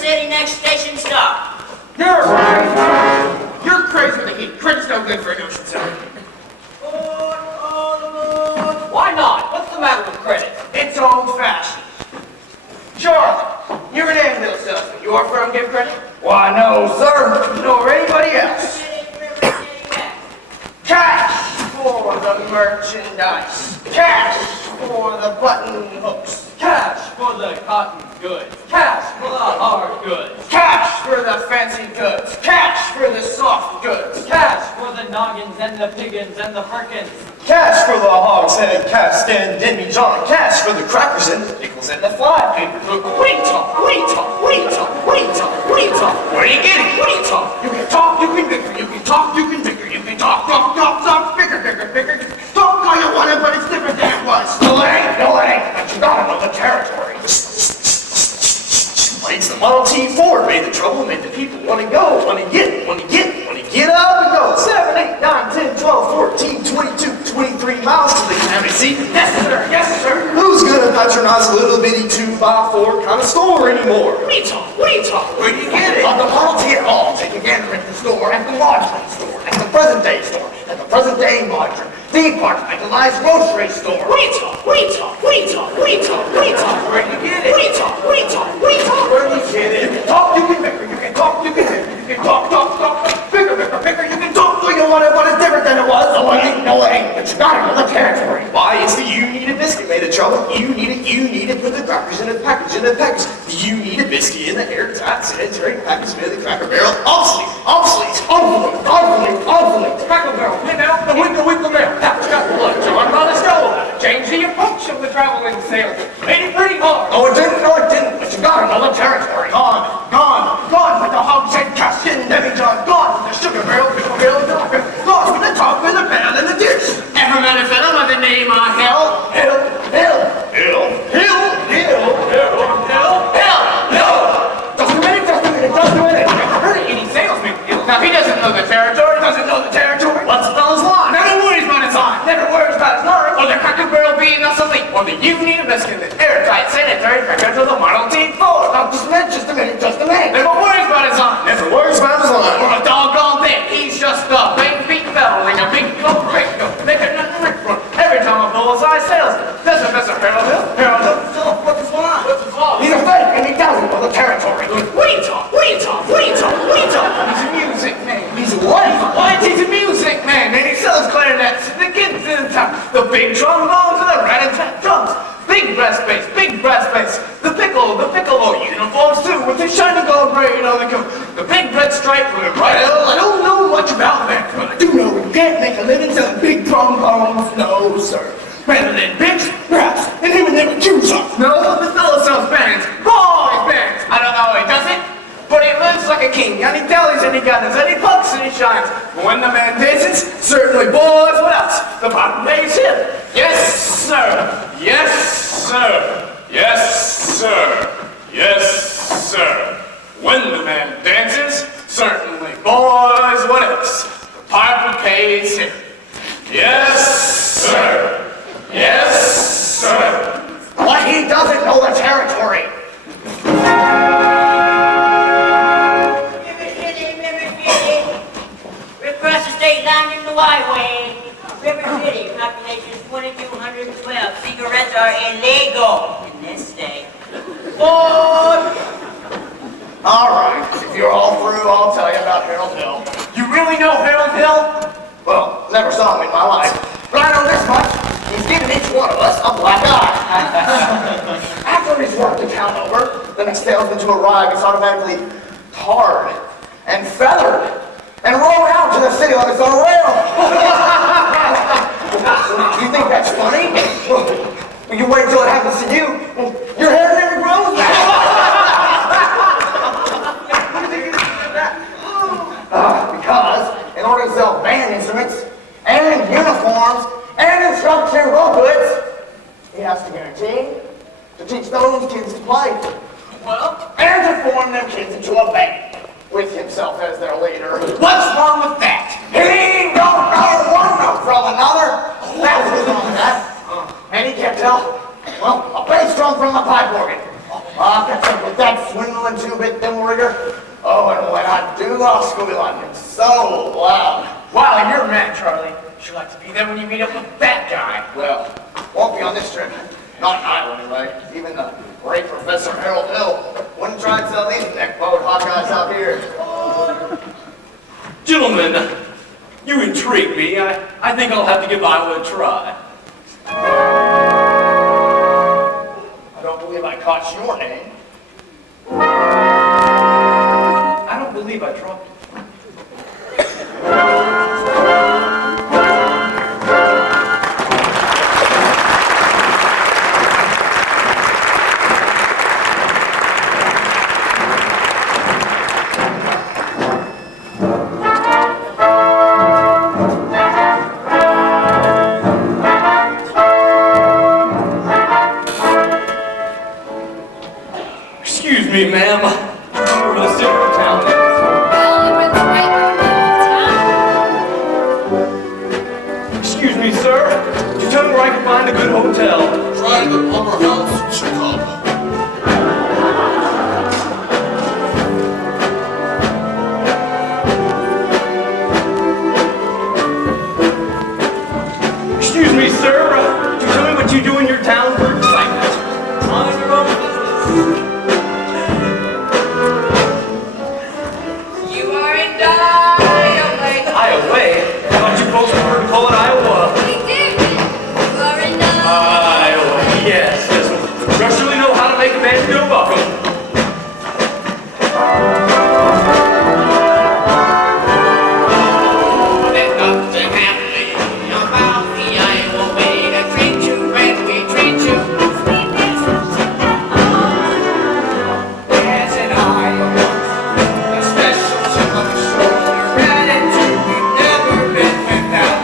City, next station stop. You're right. You're crazy with the heat. Credit's no good for an ocean city. Why not? What's the matter with credit? It's old-fashioned. Charlie, you're an ambulance salesman. Your firm give credit? Why, no, sir. Nor anybody else. Cash for the merchandise. Cash for the button hooks. Cash for the cotton goods. Cash for the hard goods. Cash for the fancy goods. Cash for the soft goods. Cash for the noggins and the piggins and the perkins. Cash for the hogshead, cast and demijohn. Cash for the crackers and the pickles and the fly paper. What are you talking? What are you talking? What are you talking? What are you talking? What are you talking? Where are you getting? What are you talking? You can talk, you can bigger. You can talk, you can bigger. You can talk, bigger, bigger, bigger. Talk all you want it, but it's different than it was. No, it ain't. But you gotta know the territory. It's the Model T Ford made the trouble, made the people want to go, want to get up and go. 7, 8, 9, 10, 12, 14, 22, 23 miles to the county seat. Yes, sir. Yes, sir. Who's gonna patronize a little bitty 2x4 kind of store anymore? What are you talking? What are you talking? Where do you get it? On the Model T at all, take a gander at the store, at the lingerie store, at the present day store, at the present day laundry, departmentalized grocery store. What are you talking? What are you talking? What are you talking? What are you talking? What are you talking? Where do you get it? What are you talking? What are you talking? What are you talking? Where do you get it? You can talk, you can bigger, you can talk, you can bigger, you can talk, bigger, you can talk till you want it, but it's different than it was. No, it ain't, but you gotta know the territory. Why is the you need a biscuit made of trouble? You need it, put the crackers in a package, You need a biscuit in the airtight sanitary package made of the Cracker Barrel. Obsolete. Cracker Barrel, pin out the winkle mail. That's got the blood. John on the stove. Change the approach of the traveling salesman. Made it pretty hard. No, it didn't, but you gotta know the territory. Gone with the hogshead, cast and demijohn. Gone with the sugar barrel, pickle barrel, gone with the top and the pan and the dish. Ever met a fellow by the name of Hell? Just a minute. Never heard of any salesman. Now he doesn't know the territory. What's the fellow's line? Never worries about his line. Or the Cracker Barrel being obsolete. Or the you need a biscuit in the airtight sanitary package of the Model T Ford. Now, just a minute. Never worries about his line. Never worries about his line. Or a doggone thing. He's just a big feet fellow in a big coat ring. Making nothing rich for every time a bullseye salesman. That's Mr. Harold Hill. What's his line? He's a fake, and he doesn't know the territory. What are you talking? He's a music man. He's what? He's a music man, and he sells clarinets to the kids in town. The big trombones and the rat-a-tat drums. Big brass bass. The piccolo uniforms too, with the shiny gold braid on the coat. The big red stripe with a bright L. I don't know much about that, but I do know you can't make a living selling big trombones. No, sir. Rather than bigs, perhaps, and him and them are Jews up. No, the fellow sells bands. Boys bands. I don't know how he does it, but he lives like a king, and he tells and he gathers, and he pucks and he shines. But when the man dances, certainly, boys, what else? The bottom pays him. Yes, sir. When the man dances, certainly, boys, what else? The piper pays him. Yes, sir. What he doesn't know the territory. We're across the state line in the highway. River City, population 2,212. Cigarettes are illegal in this state. All right, if you're all through, I'll tell you about Harold Hill. You really know Harold Hill? Well, never saw him in my life, but I know this much. He's given each one of us a black eye. After he's worked the town over, the next salesman to arrive is automatically tarred and feathered and rolled out to the city on his own rail. You think that's funny? Well, you wait till it happens to you. Your hair never grows back. Because in order to sell band instruments and uniforms and instruction booklets, he has to guarantee to teach those kids to play. Well, And to form them kids into a band with himself as their leader. what's wrong with that? He don't know one note from another. That's what's wrong with that. And he can't tell, well, a bass drum from a pipe organ. A pockets up with that swindling two-bit dim rigger. Oh, and when I do, I'll squeal on him so loud. Wow, you're mad, Charlie. You'll have to be there when you meet up with that guy. Well, won't be on this trip. Not I, anyway. Even the great Professor Harold Hill wouldn't try and sell these neck-bowed hot guys out here. Gentlemen, you intrigue me. I think I'll have to give Iowa a try. I don't believe I caught your name. I don't believe I dropped it. Excuse me, ma'am. I'm over the center of town. Well, you're in the right middle of town. Excuse me, sir. Could you tell me where I can find a good hotel? Try the Plumber House in Chicago. Excuse me, sir. Could you tell me what you do in your town for excitement? Mind your own business. You are in Iowa. Iowa? I thought you folks prefer to call it Iowa. We do. You are in Iowa, yes. Rush really know how to make a man feel welcome. There's nothing happening about the Iowa way to treat you when we treat you. As in Iowa, a special chip on the shoulder, attitude we've never been without.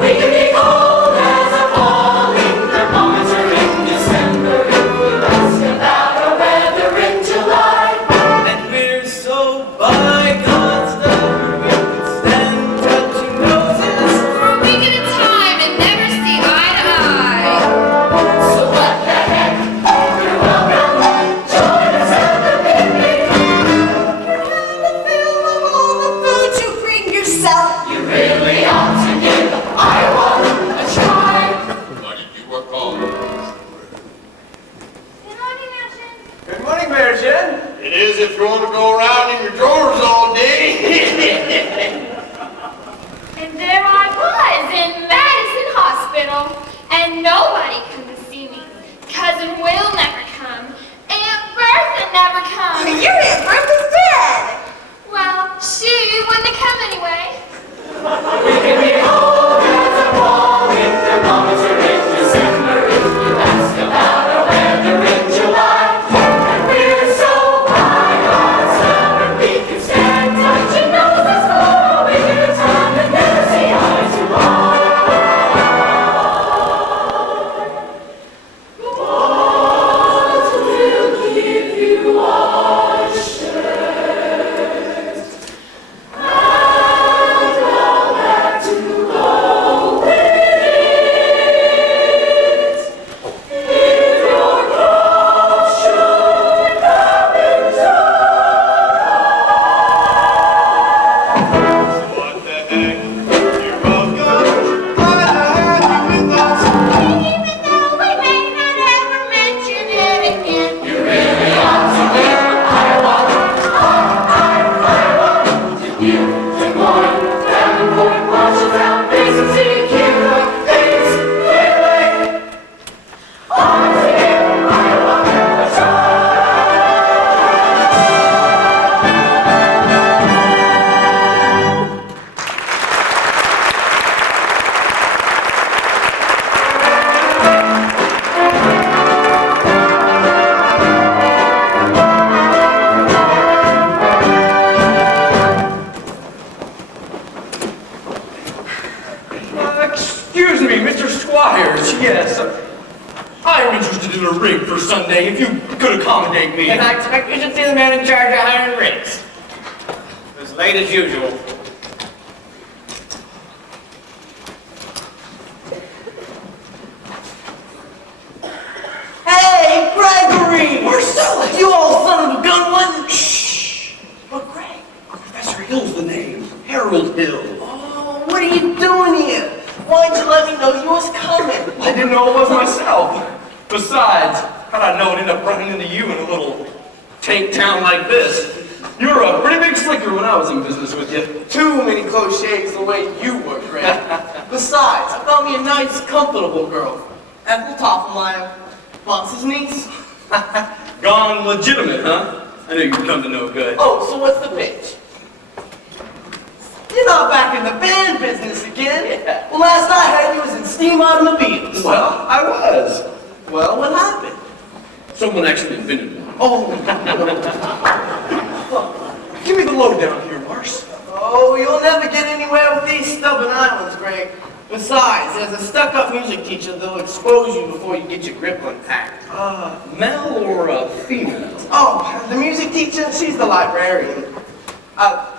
We can be cold as a falling thermometer in December. If you ask about our weather in July. And we're so by God's love, we can stand touching noses. For a week at a time and never see eye to eye. So what the heck? You're welcome. Join us at the picnic. Fill of all the food you bring yourself. You really ought to give Iowa a try. Why did you work all Good morning, Ashen. Good morning, Mary Jane. It is if you want to go around in your drawers all day. And there I was in Madison Hospital, and nobody come to see me. Cousin Will never come. Aunt Bertha never come. Your Aunt Bertha's dead. Well, she wouldn't have come anyway. We can be cold as a falling thermometer in December if you ask about our weather in July. And we're so high on summer we can stand touching noses for a week at a time and never see eye to eye. What will give you our shirt? And all that to go with it. If your crop should come in What the heck? You're welcome. Glad to have you with us. Even though we may not ever mention it again. you really ought to give Iowa to you. Good morning, Davenport, Marshalltown, Mason City, Cuba, Davis, Clearway. Ought to give Iowa a try. Excuse me, Mr. Squires. Yes. I'm interested in a rig for Sunday, if you could accommodate me. And I expect you should see the man in charge of hiring rigs. As late as usual. Hey, Marcellus! You old son of a gun, what? Shh! But Greg, Professor Hill's the name. Harold Hill. oh, what are you doing here? Why'd you let me know you was coming? I didn't know it was myself. Besides, how'd I know I'd end up running into you in a little tank town like this? You were a pretty big slicker when I was in business with you. Too many cliches the way you were, Greg. Besides, I found me a nice, comfortable girl. Ethel Toffenmeyer, boss's niece. Gone legitimate, huh? I knew you'd come to no good. Oh, so what's the pitch? You're not back in the band business again. Yeah. Well, last I heard you was in steam automobiles. Well, I was. Well, what happened? Someone actually invented one. Oh, Give me the lowdown here, Mars. oh, you'll never get anywhere with these stubborn islands, Greg. Besides, there's a stuck-up music teacher that'll expose you before you get your grip unpacked. Male or female? Oh, the music teacher, she's the librarian.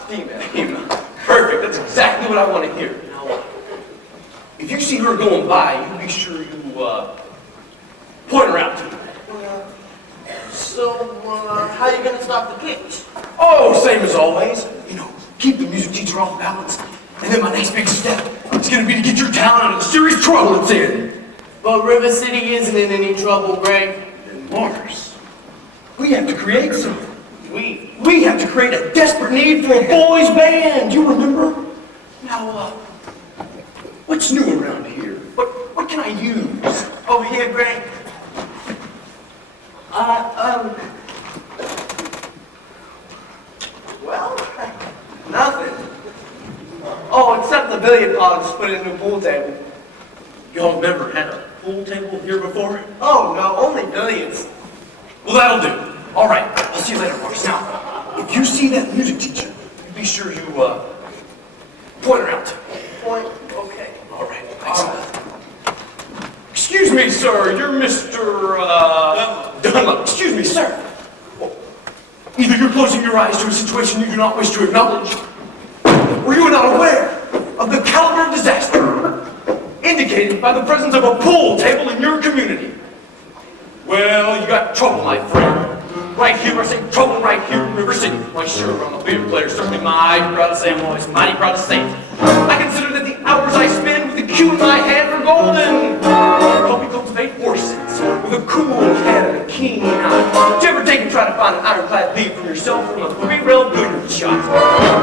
Female. Female. Perfect. That's exactly what I want to hear. Now, if you see her going by, you be sure you point her out to me. So, how you gonna stop the pitch? Oh, same as always. You know, keep the music teacher off balance. And then my next big step is going to be to get your talent out of the serious trouble it's in. But River City isn't in any trouble, Greg. And Mars, we have to create something. We. We have to create a desperate need for a boys' band. You remember? Now, what's new around here? What can I use? Over here, Greg. Well, nothing. Oh, except the billiard ball just put in the pool table. Y'all never had a pool table here before? Oh, no, only billiards. Well, that'll do. All right, I'll see you later, Mars. Now, if you see that music teacher, you be sure you, point her out to me. Point, okay. All right, thanks a lot. Excuse me, sir, you're Mr. Dunlop. Excuse me, sir. Either you're closing your eyes to a situation you do not wish to acknowledge, or you are not aware of the caliber of disaster indicated by the presence of a pool table in your community. Well, you got trouble, my friend. Right here, I say trouble right here in River City. Why, sure, I'm a billiard player. Certainly mighty proud to say I'm always mighty proud to say it. I consider that the hours I spend with the cue in my hand are golden. Help me cultivate horses with a cool head and a keen eye. Did you ever take and try to find an ironclad lead from yourself from a three-rail billiard shot?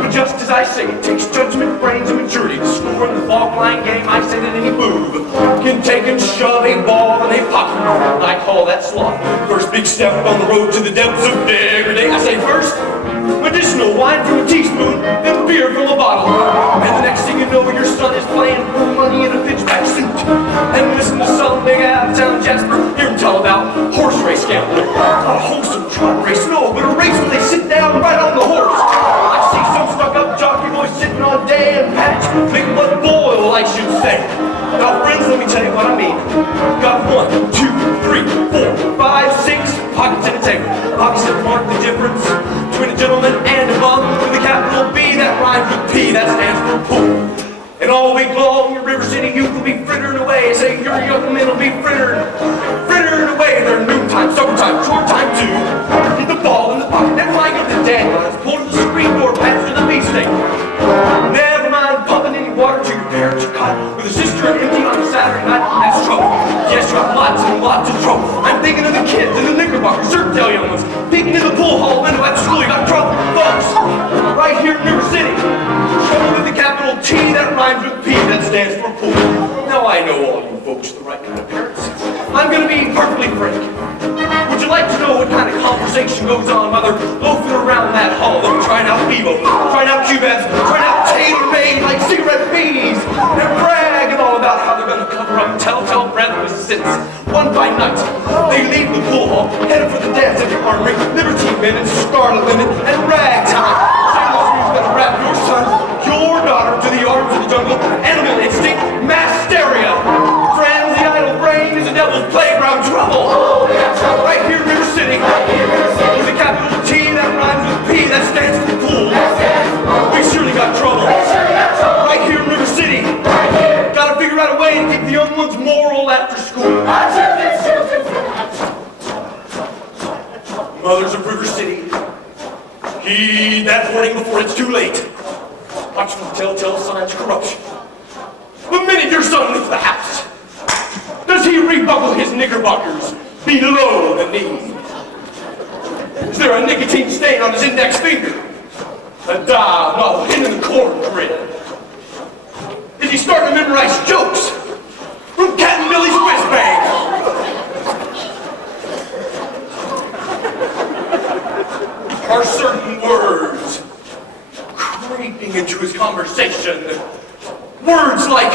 But just as I say, it takes judgment, brains, and maturity to score in the ball line game. I say that any move can take and shove a ball in a pocket. I call that slot. First big step on the road to the depths of degradation. I say first, medicinal wine from a teaspoon, then beer from a bottle. And the next thing you know, your son is playing for money in a pitchback suit. And listen to some big out-of-town Jasper hear him tell about horse race gambling. Not a wholesome trot race, no, but a race where they sit down right on the horse. I see some stuck-up jockey boys sitting on day and patch, make blood boil, I should say. Now, friends, let me tell you what I mean. Got 1, 2, 3, 4, 5, 6 pockets in a table. Pockets that mark the difference between a gentleman and a bum with a capital B that rhymes with P, that stands for pool. And all week long, your River City youth will be frittering away. Say your young men will be frittering away. Their noontime, summertime, short time too. Get the ball in the pocket. Never mind get the dandelions. Pull to the screen door, pass to the beefsteak. Never mind pumping any water to your parents. You're caught with a cistern empty on a Saturday night. That's trouble. Yes, you have lots and lots of trouble. I'm thinking of the kids in the knickerbockers, certain young ones, peeking in the pool hall window at school. You got trouble, folks. Right here in River City. Trouble with the capital T that rhymes with P that stands for pool. Now I know all you folks are the right kind of parents. I'm gonna be perfectly frank. Would you like to know what kind of conversation goes on while they're loafing around that hall? They're trying out Bevo, trying out Cubans, trying out tailor-made like cigarette bees. They're bragging all about how they're gonna cover up telltale breathless sins. One by night, they leave the pool hall, headed for the dance at the armory, liberty men and scarlet women, and ragtime. Sailor's gonna wrap your son, your daughter to the arms of the jungle, animal instinct, mass hysteria. Friends, the idle brain is the devil's playground trouble. Oh, we got trouble. Right here in River City. Right here in River City. With a capital T that rhymes with P that stands for pool. That stands for pool. We surely got trouble. We surely got trouble. Right here in River City. Right here. Gotta figure out a way to keep the young ones moral after school. Our children. of River City. Heed that warning before it's too late. Watch for the telltale signs of corruption. The minute your son leaves the house, does he rebuckle his knickerbockers below the knee? Is there a nicotine stain on his index finger? A daub all hidden in the corn grid? Is he starting to memorize jokes from Captain Billy's whiz bang? Are certain words creeping into his conversation? Words like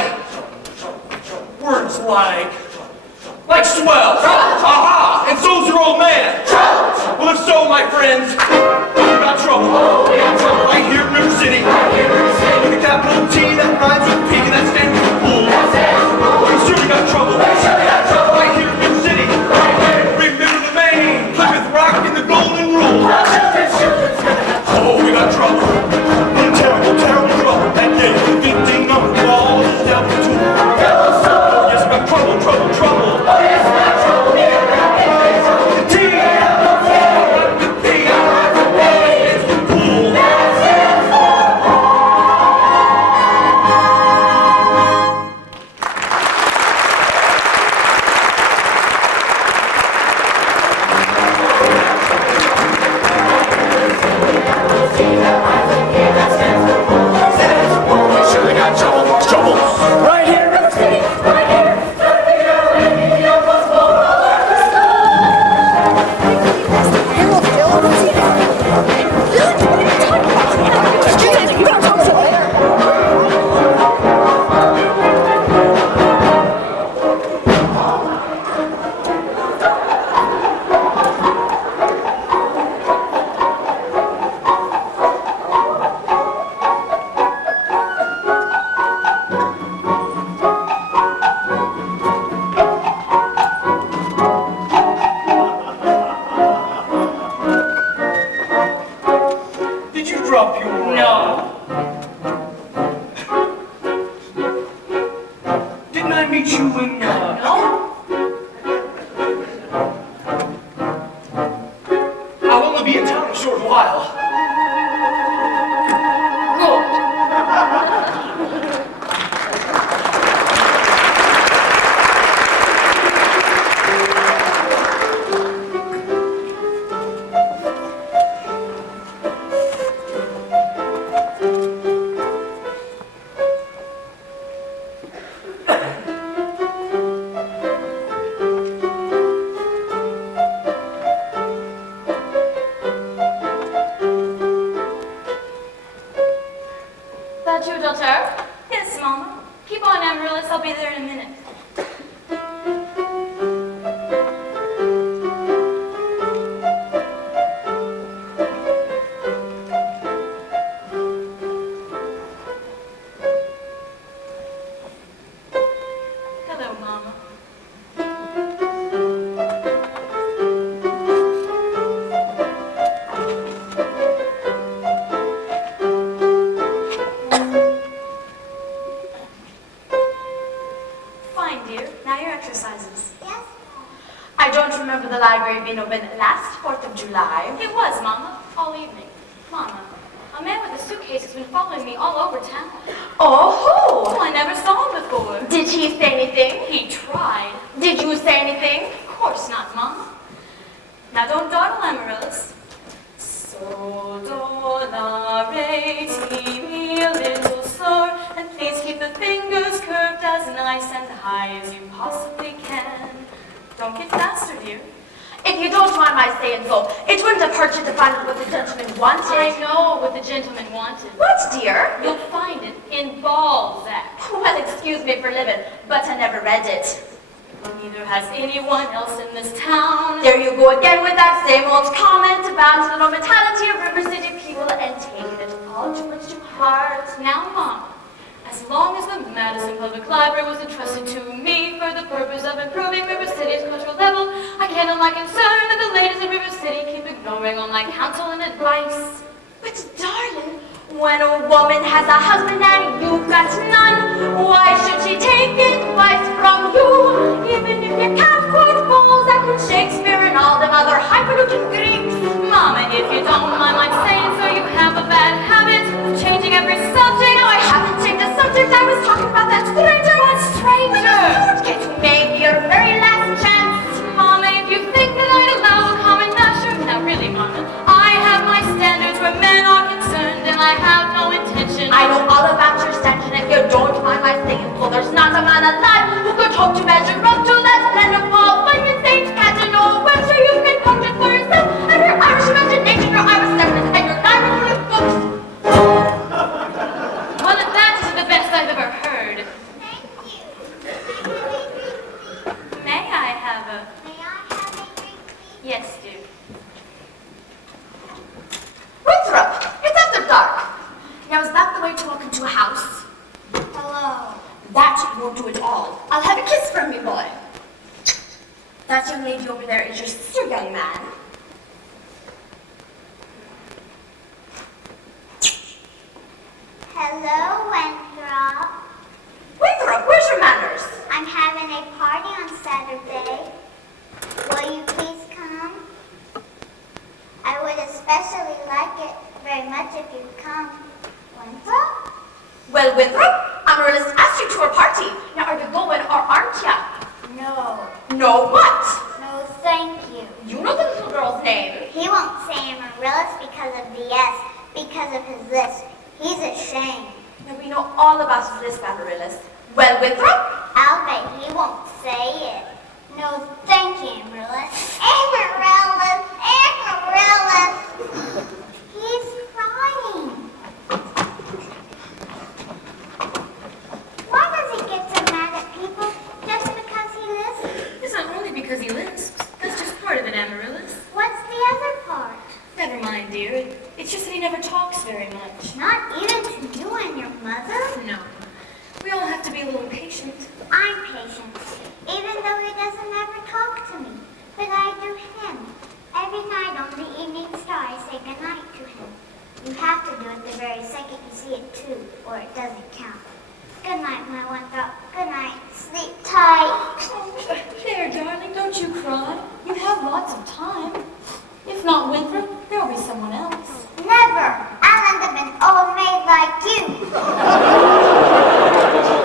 swell. Aha! And so's your old man. Well, if so, my friends, we got trouble. Right here in River City. With a capital T that rhymes with P that stands for pool. We surely got trouble. Right here in River City. Remember the main Plymouth Rock and the Golden Rule. Oh, we got trouble. Terrible, terrible trouble. That gave the 15 number wall is down the tool. Oh, yes, we got trouble, trouble, trouble. Oh, yes, we got trouble. The T, the P, it's the pool. Surely got trouble, trouble. Right here, River City, right here. Did you drop your... No. Didn't I meet you in... No? I'll only be in town a short while. Good. That you, daughter? Yes, Mama. Keep on, Amaryllis. I'll be there in a minute. Hello, Mama. Fine, dear. Now your exercises. Yes. I don't remember the library being open last 4th of July. It was, Mama, all evening. Mama, a man with a suitcase has been following me all over town. Oh, Oh, I never saw him before. did he say anything? He tried. Did you say anything? Of course not, Mama. Now don't dawdle, Amaryllis. So, do, la, re, ti, mi, a little slower, and please keep the fingers curved as nice and high as you possibly can. Don't get faster, dear. If you don't mind my saying so, it wouldn't have hurt you to find out what the gentleman wanted. I know what the gentleman wanted. What, dear? You'll find it in Balzac. Well, excuse me for living, but I never read it. Neither has anyone else in this town. There you go again with that same old comment about the mentality of River City people and taking it all too much to heart. Now, Mom, as long as the Madison Public Library was entrusted to me for the purpose of improving River City's cultural level, I can't help my concern that the ladies in River City keep ignoring all my counsel and advice. But darling, when a woman has a husband and you've got none, why should she take advice from you? Even if you can't quote Balzac and Shakespeare and all them other highfalutin Greeks. hope to measure up to that splendor fall. But you think cat to know where so you can punch it for yourself. And your Irish imagination, your Irish sentiment, and your library of books. Well, that is the best I've ever heard. Thank you. May I have a... May I have a drink, please? Yes, dear. Winthrop, it's after dark. Now, is that the way to walk into a house? Hello. That won't do at all. I'll have a kiss from you, boy. That young lady over there is your sister, young man. Hello, Winthrop. Winthrop, where's your manners? I'm having a party on Saturday. Will you please come? I would especially like it very much if you'd come. Winthrop? Well, Winthrop, Amaryllis asked you to her party. Now, are you going or aren't ya? No. No what? No, thank you. You know the little girl's name. He won't say Amaryllis because of the S, because of his lisp. He's ashamed. Now, we know all about his lisp, Amaryllis. Well, Winthrop? I'll bet he won't say it. No, thank you, Amaryllis. Amaryllis! Amaryllis! He's crying. Why does he get so mad at people just because he lisps? It's not only because he lisps. That's just part of it, Amaryllis. What's the other part? Never mind, dear. It's just that he never talks very much. Not even to you and your mother? No. We all have to be a little patient. I'm patient, even though he doesn't ever talk to me. But I do him. Every night on the evening star, I say goodnight to him. You have to do it the very second you see it too, or it doesn't count. Good night, my Winthrop. Good night. Sleep tight. There, darling, don't you cry. You have lots of time. If not Winthrop, there'll be someone else. Never. I'll end up an old maid like you.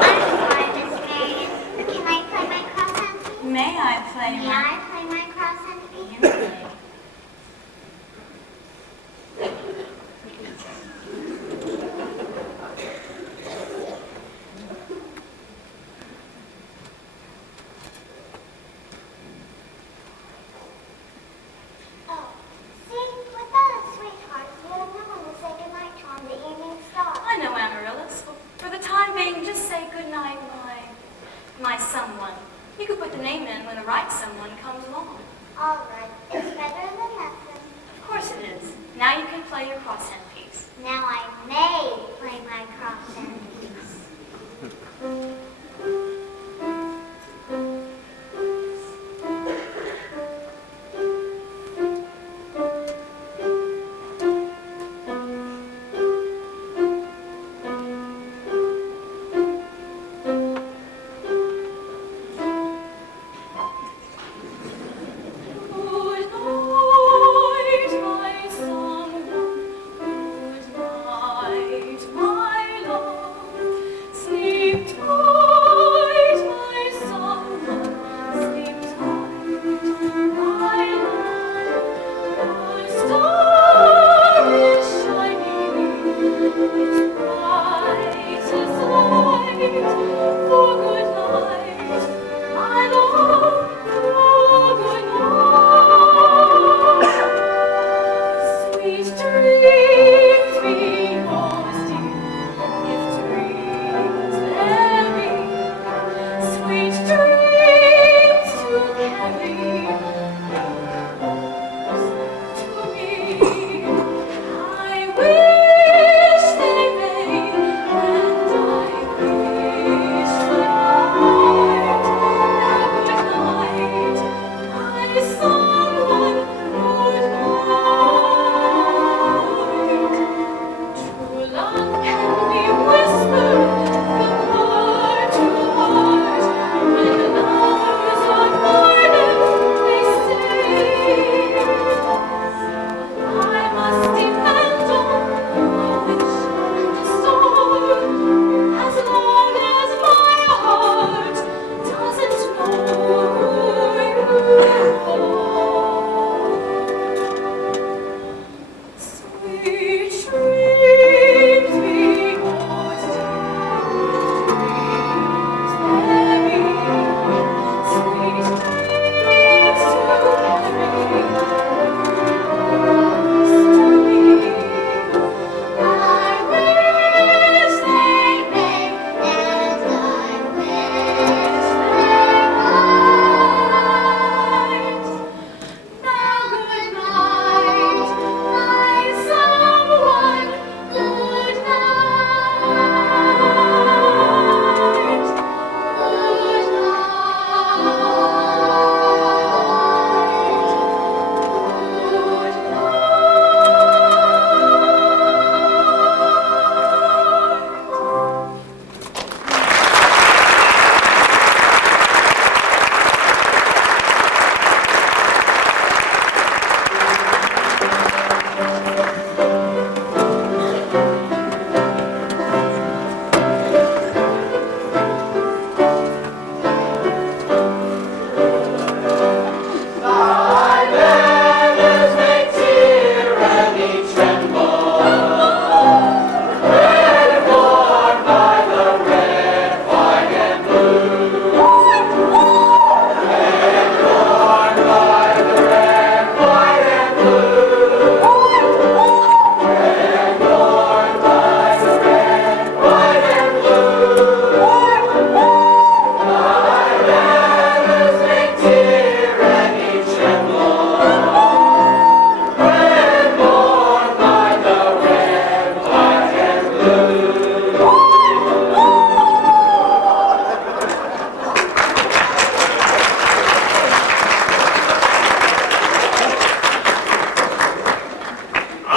I'm sorry, Miss Marion. Can I play my cross-hand piece? May I play May I play my cross-hand piece? You may. Oh, see, without a sweetheart, you have no one to say goodnight to on the evening star. I know, Amaryllis. Well, for the time being, just say goodnight, my someone. You could put the name in when a right someone comes along. All right, it's better than nothing. Of course it is. Now you can play your crosshand piece. Now I may play my cross-hand piece. Good night, my someone. Good night, my love. Sleep tight.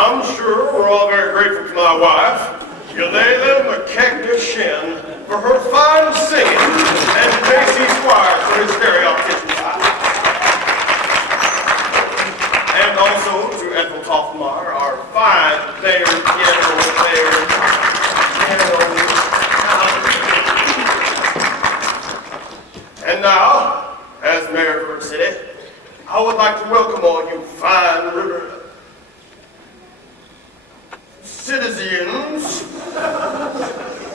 I'm sure we're all very grateful to my wife, Yelena McKechnie, for her fine singing, and to J.C. Squires for his very artistic eye. And also to Ethel Toffmeyer, our fine player, piano player, And now, as mayor of our city, I would like to welcome all you fine river citizens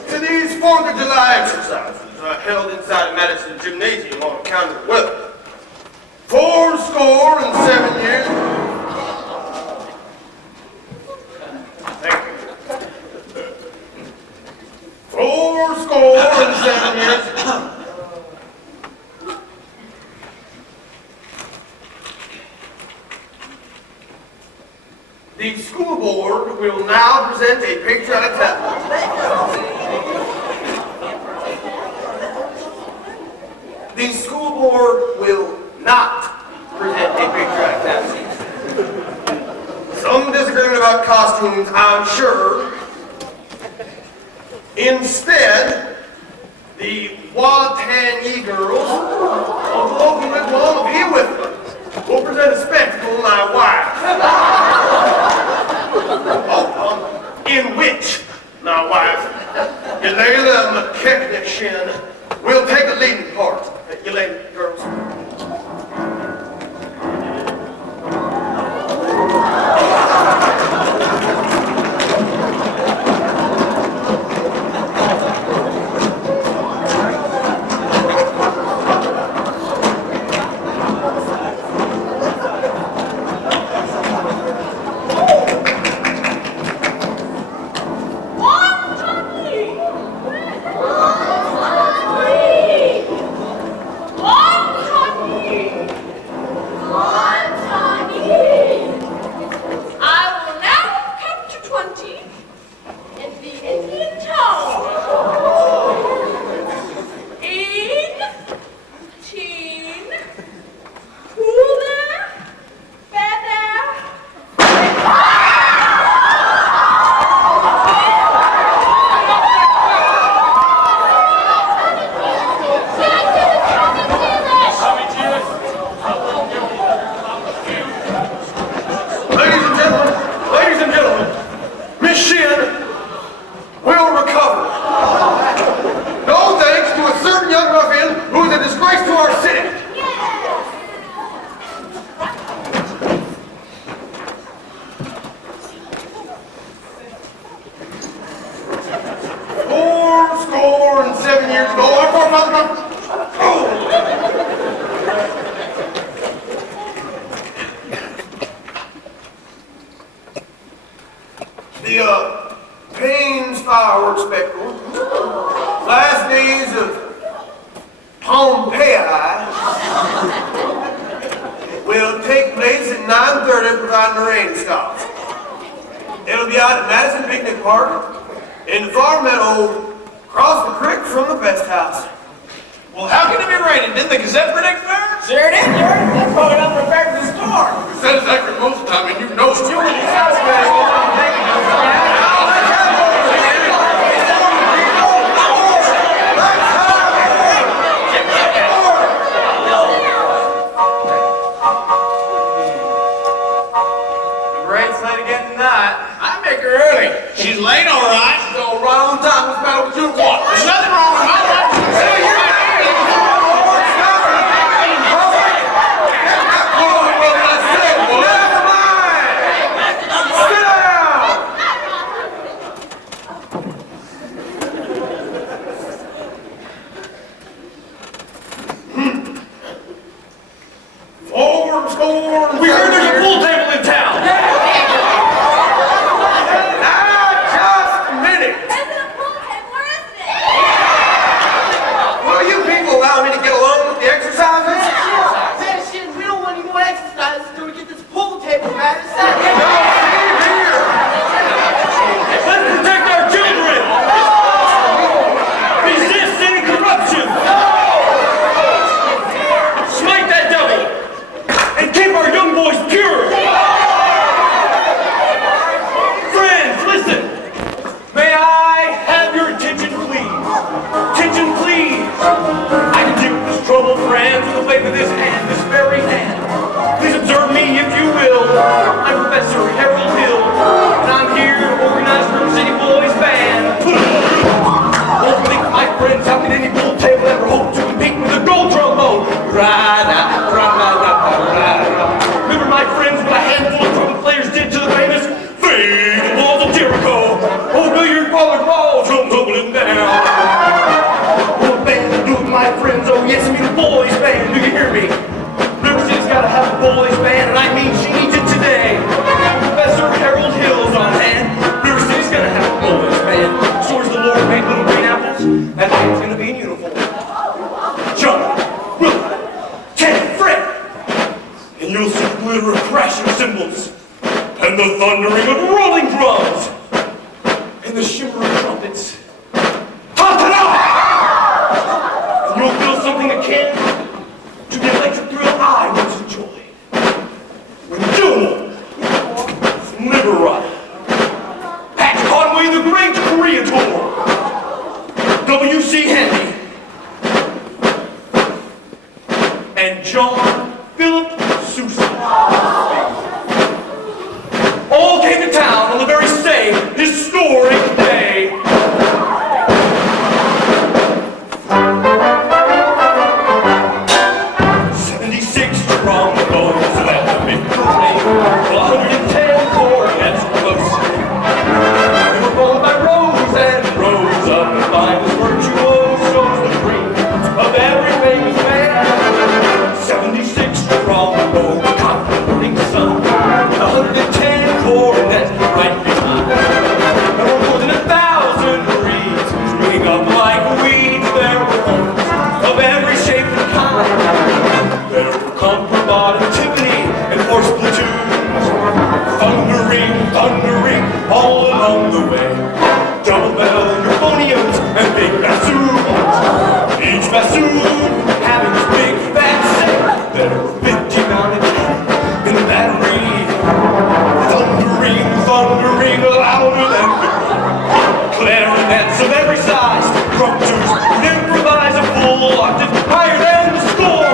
to these 4th of July exercises held inside Madison Gymnasium on account of the weather. 407 years. Thank you. 407 years. The school board will now present a patriotic tablet. The school board will not present a patriotic tablet. Some disagreement about costumes, I'm sure. Instead, the Watanye girls of the local wigwam of Hewith will present a spectacle, my wife. In which my wife, Yelena McKechnie, will take a leading part. Yelena, girls. Now, just a minute. of rolling drums and the shimmer of trumpets. Ta-ta-da! And you'll feel something akin to the electric thrill I once enjoyed when Gilmore, Libera, Pat Conway, the Great Korea Tour, W.C. Handy, and John Philip Sousa all came to town on the very same historic day. '76 trombones left the victory, 110 cornets close. They were followed by rows and rows of the finest virtuosos, the dream of every famous man. 76 trombone conquering sun, 110 cornets right behind. There were more than 1,000 reeds springing up like weeds. There were horns of every shape and kind. There were contraband and timpani and horse platoons, thundering, thundering all along the way. Double bell, euphoniums, and big bassoons. Each bassoon having its big fat say. There were 50 mounted men in the battery, thundering, thundering louder than before. Clarinets of every size, trumpeters would improvise a full octave higher than the score.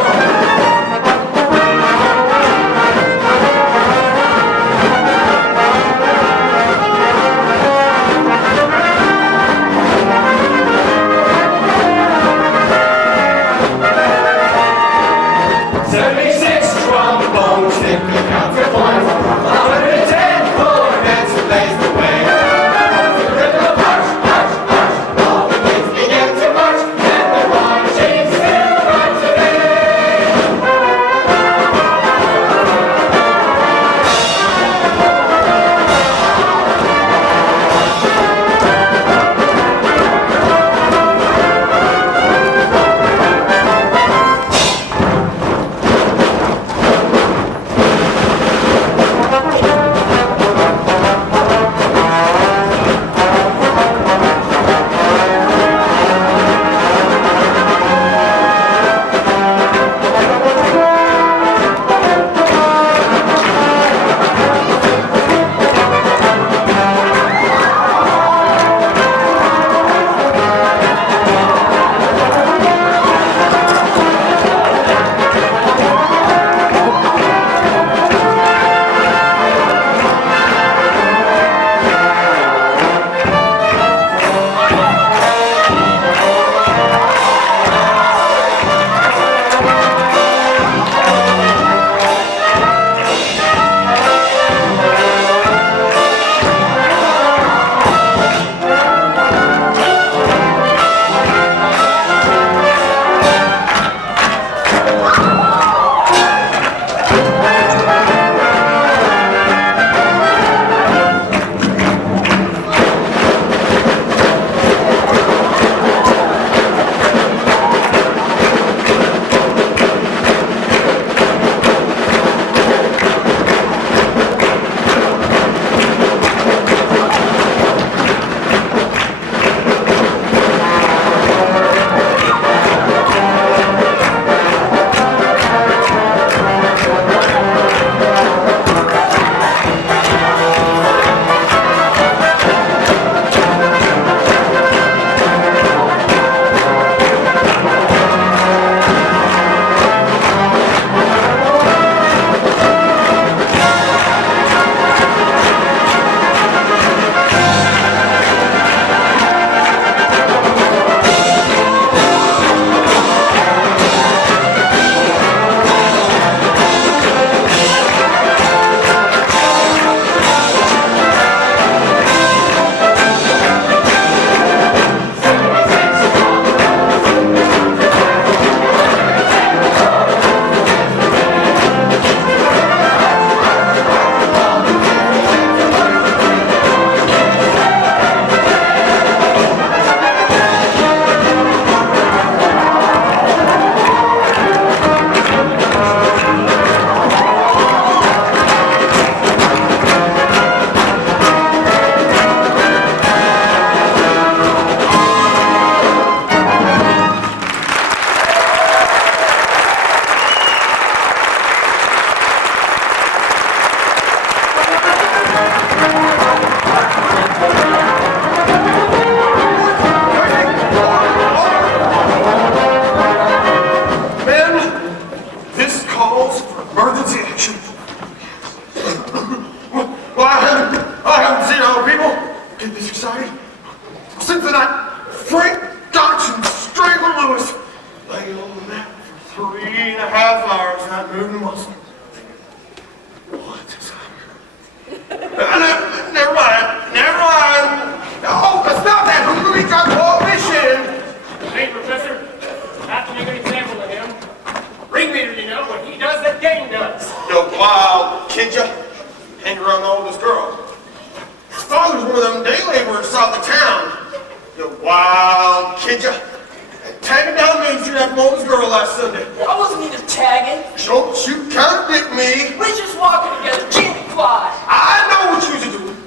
get this excited. Since the night Frank Dodson strangled Lewis, lay on the mat for 3.5 hours, not moving a muscle. What is that? Never mind. Oh, stop that! We got prohibition! Hey, Professor, after you get an example of him, ringleader, you know, what he does, that gang does. You wild kid, you hang around the oldest girl. His father's one of them day laborers south of town. You wild kid, you tagging down Main Street after my oldest girl last Sunday. I wasn't even tagging. Don't you contradict me. We just walking together, Jimmy Fly. I know what you're doing.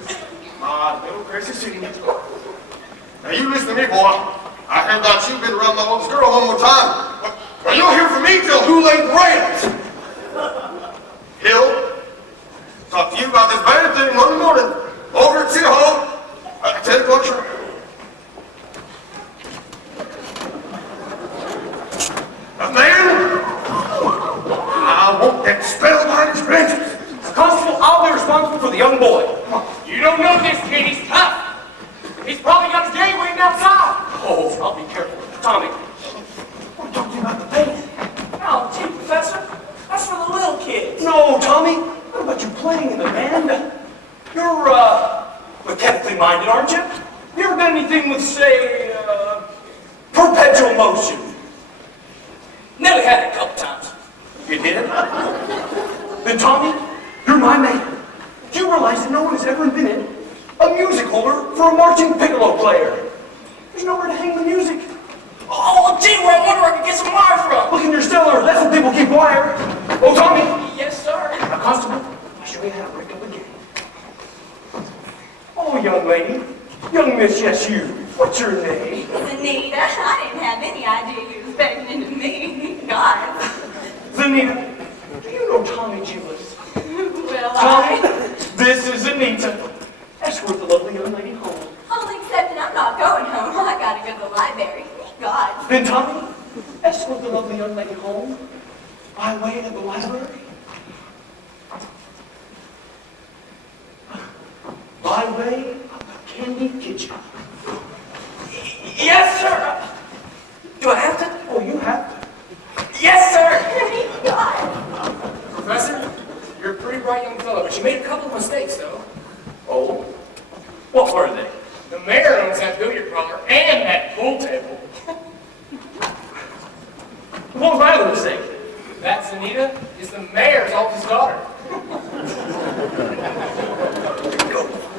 My little crazy city. Now you listen to me, boy. I heard about you been around my oldest girl one more time. Well, you'll hear from me till who laid the rails. Hill, talk to you about this band thing Monday morning over at City Hall at 10 o'clock sharp. Man, I want that spellbinding branches. Constable, I'll be responsible for the young boy. You don't know this kid, he's tough. He's probably got his gang waiting outside. Oh, I'll be careful. Tommy, We're talking about the band. Oh, gee, Professor, that's for the little kids. no, Tommy, what about you playing in the band? You're, mechanically minded, aren't you? You ever done anything with, say, perpetual motion? Nelly had it a couple times. You did? Then, Tommy, you're my man. Do you realize that no one has ever invented a music holder for a marching piccolo player? There's nowhere to hang the music. Oh, gee, where I wonder where I could get some wire from. Look in your cellar. That's what people keep wire. Oh, Tommy. Yes, sir. Now, Constable, I'll show you how to break up a game. Oh, young lady. Young miss, yes, you. What's your name? Anita, I didn't have any idea you was begging into me. God. Zanita. Do you know Tommy Gillis? Well, Tommy, this is Anita. Escort the lovely young lady home. Only except that I'm not going home. I gotta go to the library. God. Then, Tommy, escort the lovely young lady home by way of the library. By way of the candy kitchen. Yes, sir. Do I have to? Oh, you have to. Yes, sir. God. Professor, you're a pretty bright young fellow, but you made a couple of mistakes, though. Oh? What were they? The mayor owns that billiard parlor and that pool table. What was my other mistake? That's Anita is the mayor's oldest daughter.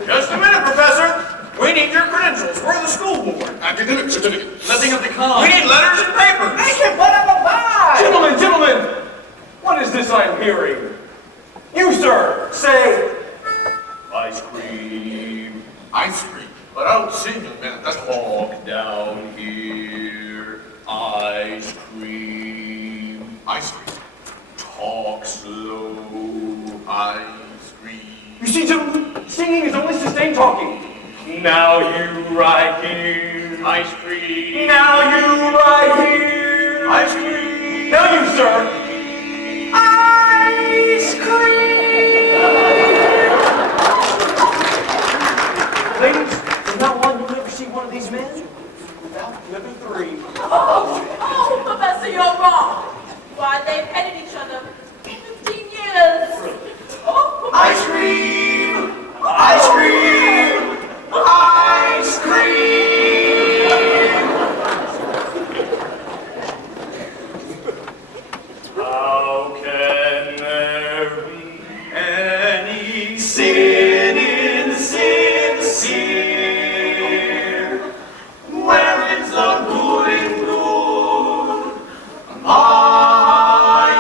Just a minute, Professor. We need your credentials. We're the school board. Academic certificate. Nothing of the kind. We need letters and papers. Make it what I'm about. Gentlemen, what is this I am hearing? You, sir, say, ice cream. Ice cream. But I don't see you in a minute. That's all. Talk down here, ice cream. Ice cream. Talk slow, Ice cream. You see, gentlemen, singing is only sustained talking. Now you right here. Ice cream. Now you right here. Ice cream. Now you, sir. Ice cream. Ladies, from now on, you'll never see one of these men without the other three. Oh, Professor, you're wrong. Why, they've hated each other for 15 years. Oh, Ice cream! Ice cream! Ice cream! How can there be any sin in sincere? Where is the good in good? I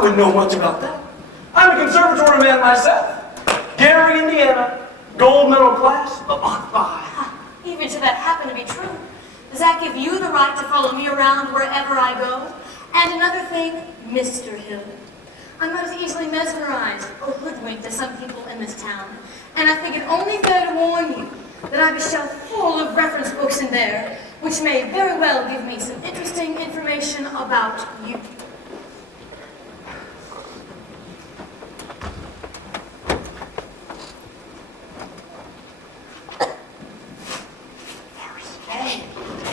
wouldn't know much about that. I'm a conservatory man myself. Gary, Indiana, gold medal class of Mach 5. Even should that happen to be true, does that give you the right to follow me around wherever I go? And another thing, Mr. Hill, I'm not as easily mesmerized or hoodwinked as some people in this town. And I think it only fair to warn you that I have a shelf full of reference books in there, which may very well give me some interesting information about you. Hey,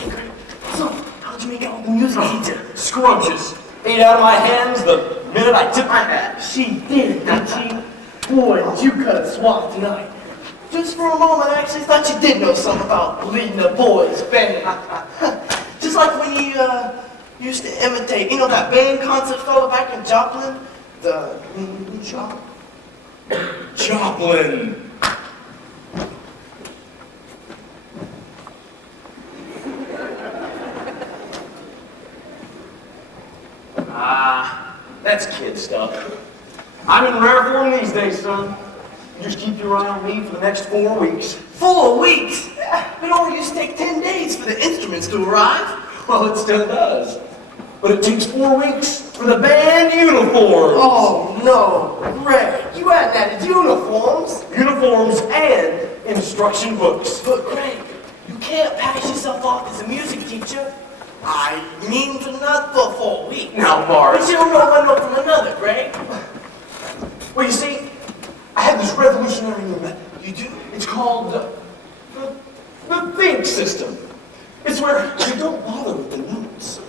Greg. So, how'd you make out with the music teacher? Scrumptious. Ate out of my hands the minute I tipped my hat. She did, didn't she? Boy, did you cut a swath tonight. Just for a moment, I actually thought you did know something about leading the boys' band. Just like when you used to imitate, you know, that band concert fellow back in Joplin? The Joplin. That's kid stuff. I'm in rare form these days, son. You just keep your eye on me for the next 4 weeks. 4 weeks? It only used to take 10 days for the instruments to arrive. Well, it still does. But it takes 4 weeks for the band uniforms. Oh, no. Greg, you hadn't added uniforms. Uniforms and instruction books. But Greg, you can't pass yourself off as a music teacher. I mean for not for 4 weeks. Now, Bart. But you don't know one note from another, Greg. Well, you see, I have this revolutionary new method. You do? It's called the think system. It's where you don't bother with the notes.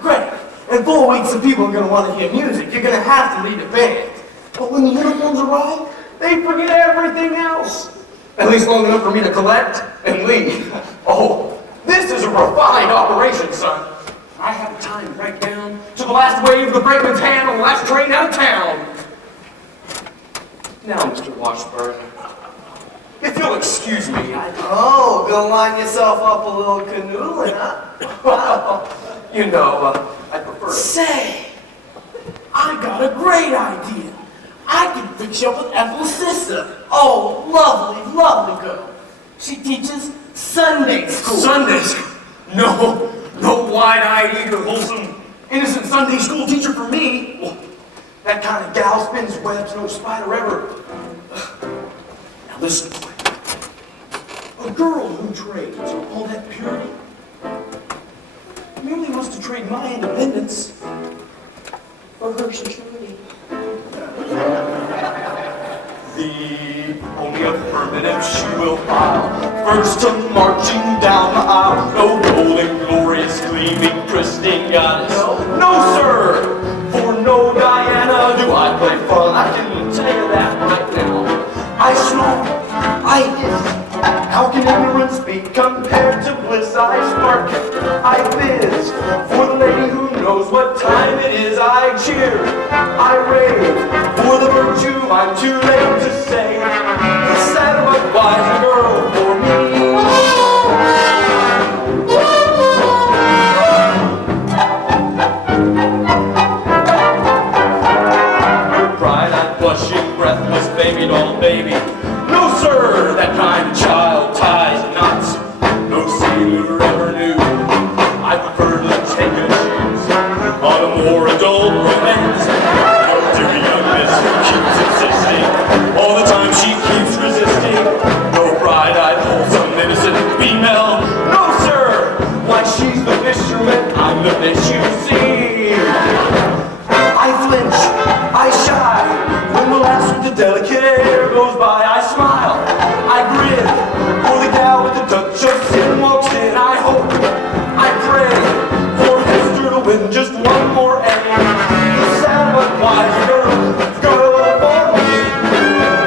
Greg, in 4 weeks, some people are going to want to hear music. You're going to have to lead a band. But when the uniforms arrive, they forget everything else. At least long enough for me to collect and leave. Oh, this is a refined operation, son. I have time right down to the last wave of the brakeman's hand on the last train out of town. Now, Mr. Washburn, if you'll excuse me, Oh, gonna line yourself up a little canoodling, huh? you know, I prefer... Say, I got a great idea. I can fix you up with Ethel's sister. Oh, lovely, lovely girl. She teaches Sunday school. Sunday school? No wide-eyed, eager, wholesome, innocent Sunday school teacher for me. Well, that kind of gal spins webs no spider ever. Now listen, a girl who trades all that purity merely wants to trade my independence for her security. The only affirmative she will file. First to marching down the aisle. No golden, glorious, gleaming, pristine goddess. No, sir! For no Diana do I play fun. I can tell you that right now. I snore, I hiss. How can ignorance be compared to bliss? I spark, I fizz. For the lady who knows what time it is, I cheer, I rave. For the virtue I'm too late to say. The sad but wise girl for me. Her bright-eyed, blushing, breathless baby doll baby. No, sir, that kind of child ties knots. No sailor ever knew. I prefer to take a chance on a more adult romance. No dear young miss who keeps insisting. All the time she keeps resisting. No bright-eyed, wholesome, innocent female. No, sir, why she's the fisherman, I'm the fish you see. I flinch, I shy. When the last with the delicate air goes by, I smile, I grin. For the gal with the touch of sin walks in, I hope, I pray for Hester to win just one more A. The sad but wise girl for me.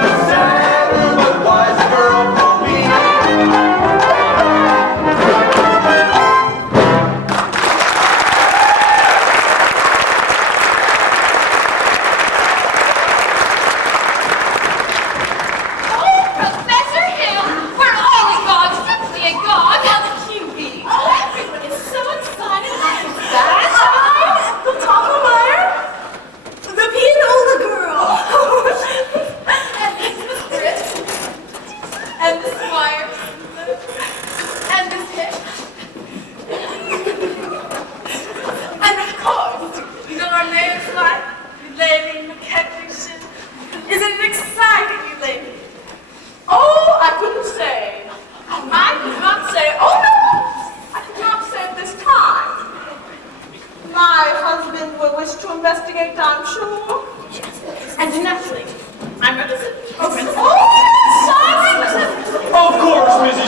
The sad but wise girl for me. Oh, Professor Hill, we're all involved simply in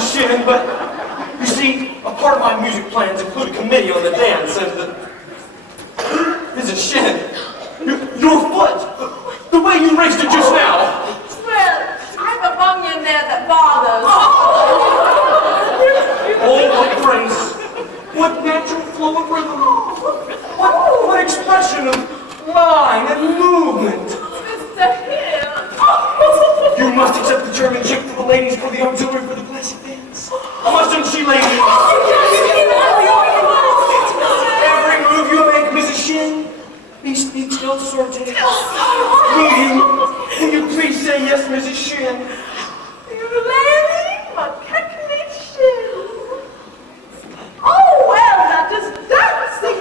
Mrs. Shin, but you see, a part of my music plans include a committee on the dance, and Mrs. Shin, your foot, the way you raised it just now. Well, I have a bunion there that bothers. Oh, what grace, what natural flow of rhythm, what expression of line and movement. Mr. Hill. You must accept the chairmanship for the ladies for the auxiliary for the classic dance. Mustn't she, ladies? Every move you make, Mrs. Shin, he speaks no sorte. Will you please say yes, Mrs. Shin? You lady, McKechnie Shin. Oh, well, that is dancing.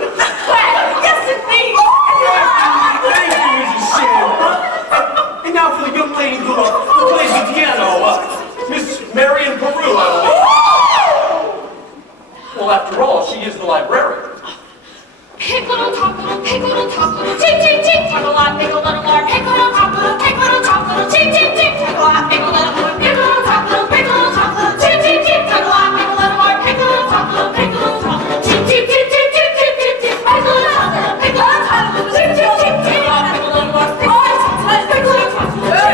Well, yes, indeed. Thank you, Mrs. Shin. And now for the young lady who plays the piano, Miss Marion Peru, I believe. Well, after all, she is the librarian. Pick little top little, pick little top little, tick tick tick, tug a lot, pick a little more, pick little top little, pick little top little, tick tick tick, tug a lot, pick a little more, pick little top little, pick little top little, tick tick tick, tug a lot, pick a little more, pick little top little, pick little top little, tick tick tick tick tick tick tick tick, pick little top little, pick little top little, tick tick tick, tug a lot, pick a little more, pick little top little, pick little top little, tick tick tick,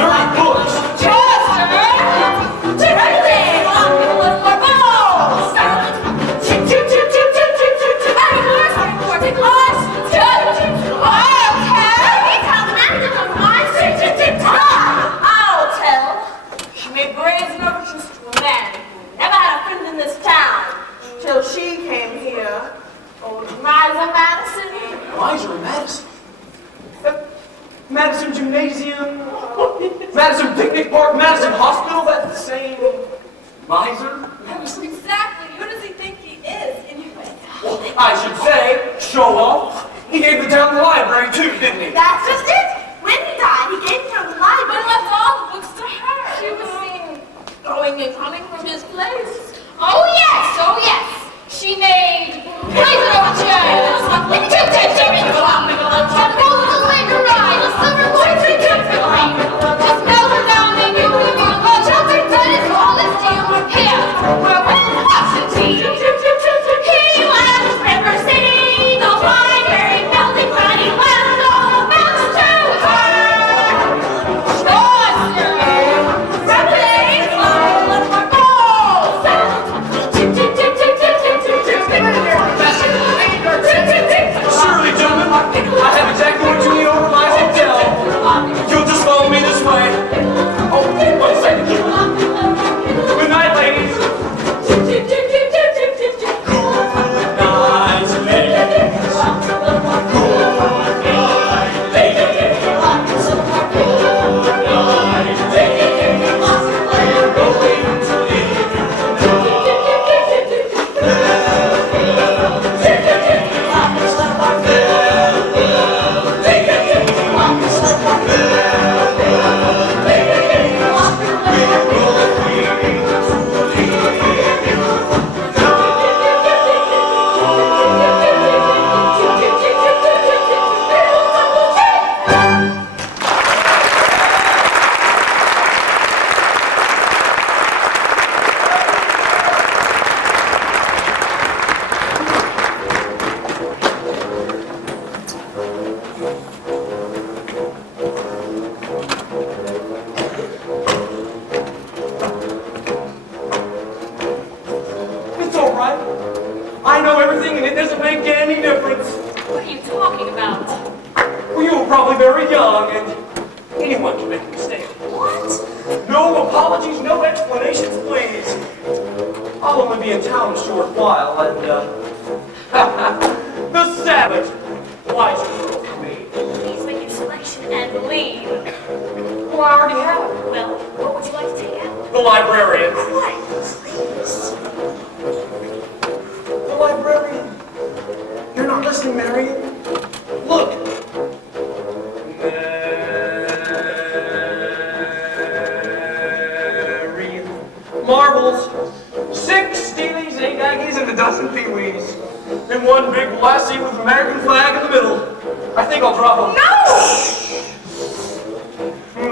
Dirty books. Chester, tick tick tick, pick a little more, balls, tick tick tick tick tick tick tick tick, tick a lot, I'll tell. She made brazen overtures to a man who never had a friend in this town till she came here. Old Miser Madison. Miser Madison? Madison Gymnasium, Madison Picnic Park, Madison Hospital, that's the same miser? Exactly. Who does he think he is, anyway? Well, I should say, show off. He gave the town the library too, didn't he? That's just it. When he died, he gave her the library. But left all the books to her. She was seen going and coming from his place. oh yes, she made brazen overtures, tick tick tick, pick a lot, pick a little top, go little later ride, a silver boy, tick tick tick, just melt her down, make you leave your love, Chelsea Dennis, all this deal, here, we're with absentee, he left River City, the library melting, running west, all bounce to her, Chaucer, Revelation, little more balls, tick tick tick tick tick tick tick tick, Surely, gentlemen, I have exactly what you need over my hotel. If you'll just follow me this way. Oh, 1 second. Good night, ladies. Good night, ladies. It's all right. I know everything and it doesn't make any difference. What are you talking about? Well, you were probably very young and anyone can make a mistake. What? No apologies, no explanations, please. I'll only be in town a short while and, the savage, wise girl for me. Please make your selection and leave. Well, I already have. Well, what would you like to take out? The librarian. Quiet, please. The librarian. You're not listening, Marion. Look. Marion. Marbles. 6 Steelies, 8 Aggies, and a dozen Pee-wees. And one big lassie with an American flag in the middle. I think I'll drop them. No!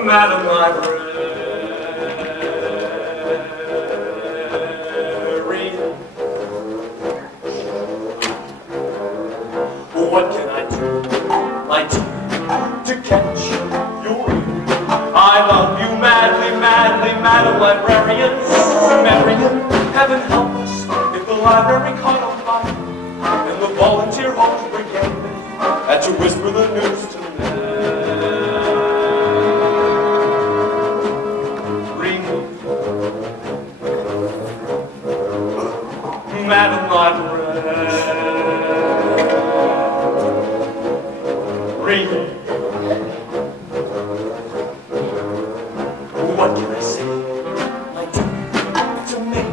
Madam Librarian. Heaven help us if the library caught on fire, and the volunteer homes brigade had to whisper the news to them. Ring, Madam Librarian. Ring. What can I say? My duty to make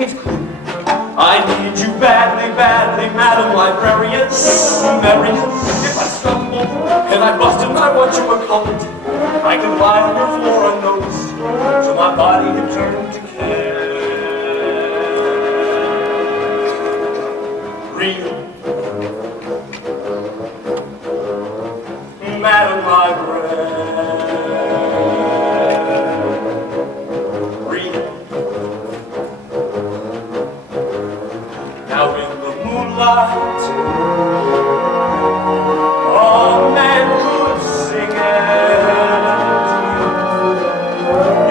it clear. I need you badly, badly, Madam Librarian. Marius, if I stumble and I bust in my what you would call it, I could lie on your floor unnoticed till my body had turned to care. Real, Madam Librarian. Now in the moonlight, a man could sing it.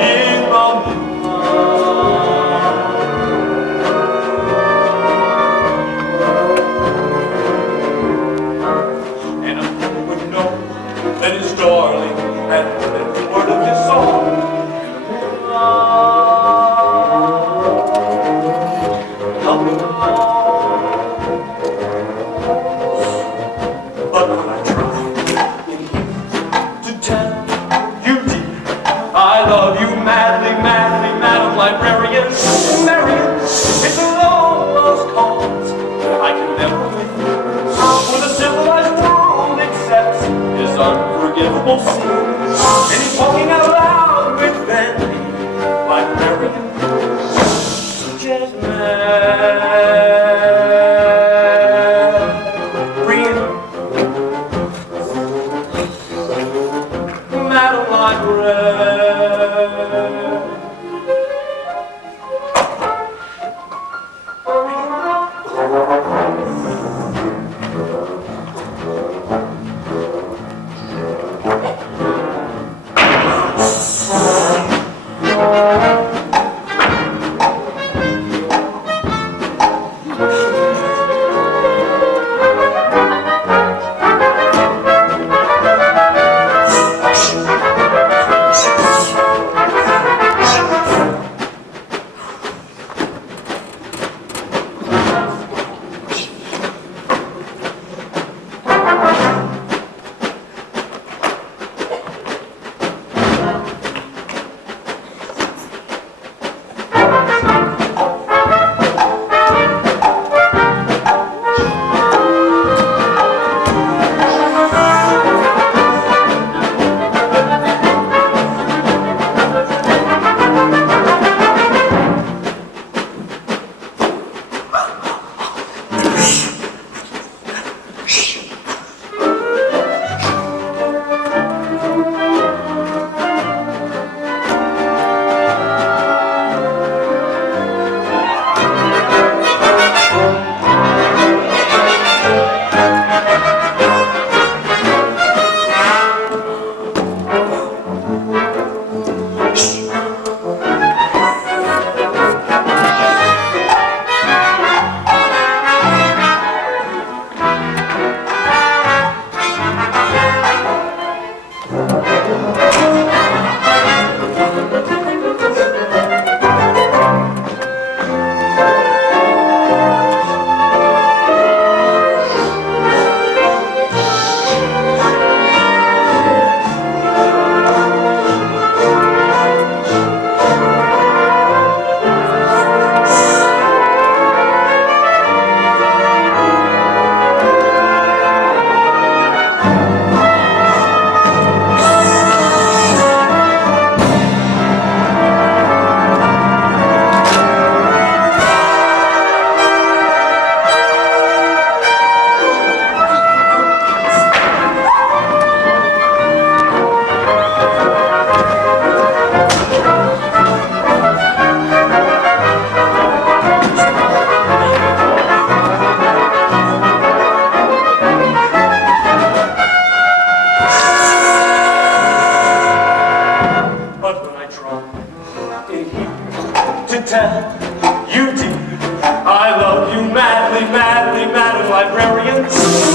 In the moonlight, and a man would know that his darling had heard the word of his song. In the moonlight, help me along.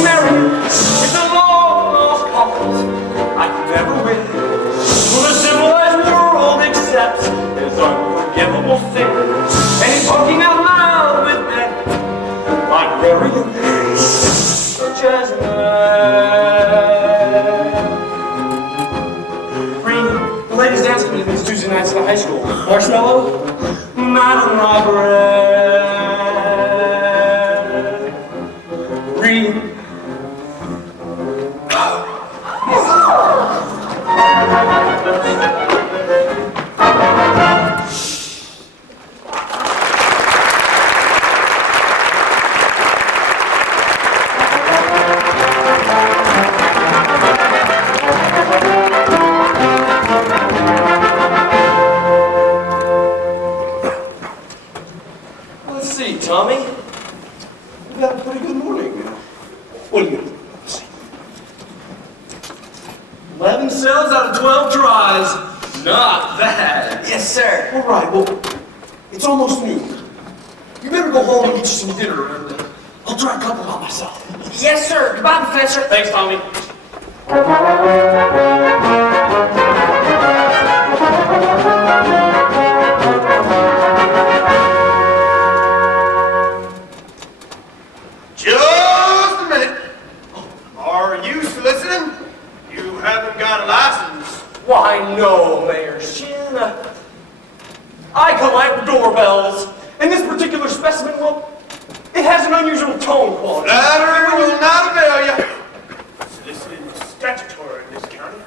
America, it's a long lost cause I can never win. For the civilized world accepts his unforgivable sin, and he's talking out loud with men librarians such as Green, the ladies dance committee meets Tuesday nights at the high school. Marshmallow, Madam Librarian. Green. Let's see, Tommy. You got a pretty good morning. What do you got? Let's see. 11 cells out of 12 tries. Not bad. Yes, sir. All right, well, it's almost noon. You better go home and get you some dinner, and I'll try a couple out myself. Yes, sir. Goodbye, Professor. Thanks, Tommy. Just a minute. Are you soliciting? You haven't got a license. Why, no, Mayor Shin. I collect doorbells, and this particular specimen, well, it has an unusual tone quality. Flattery will not avail you. Soliciting is statutory in this county.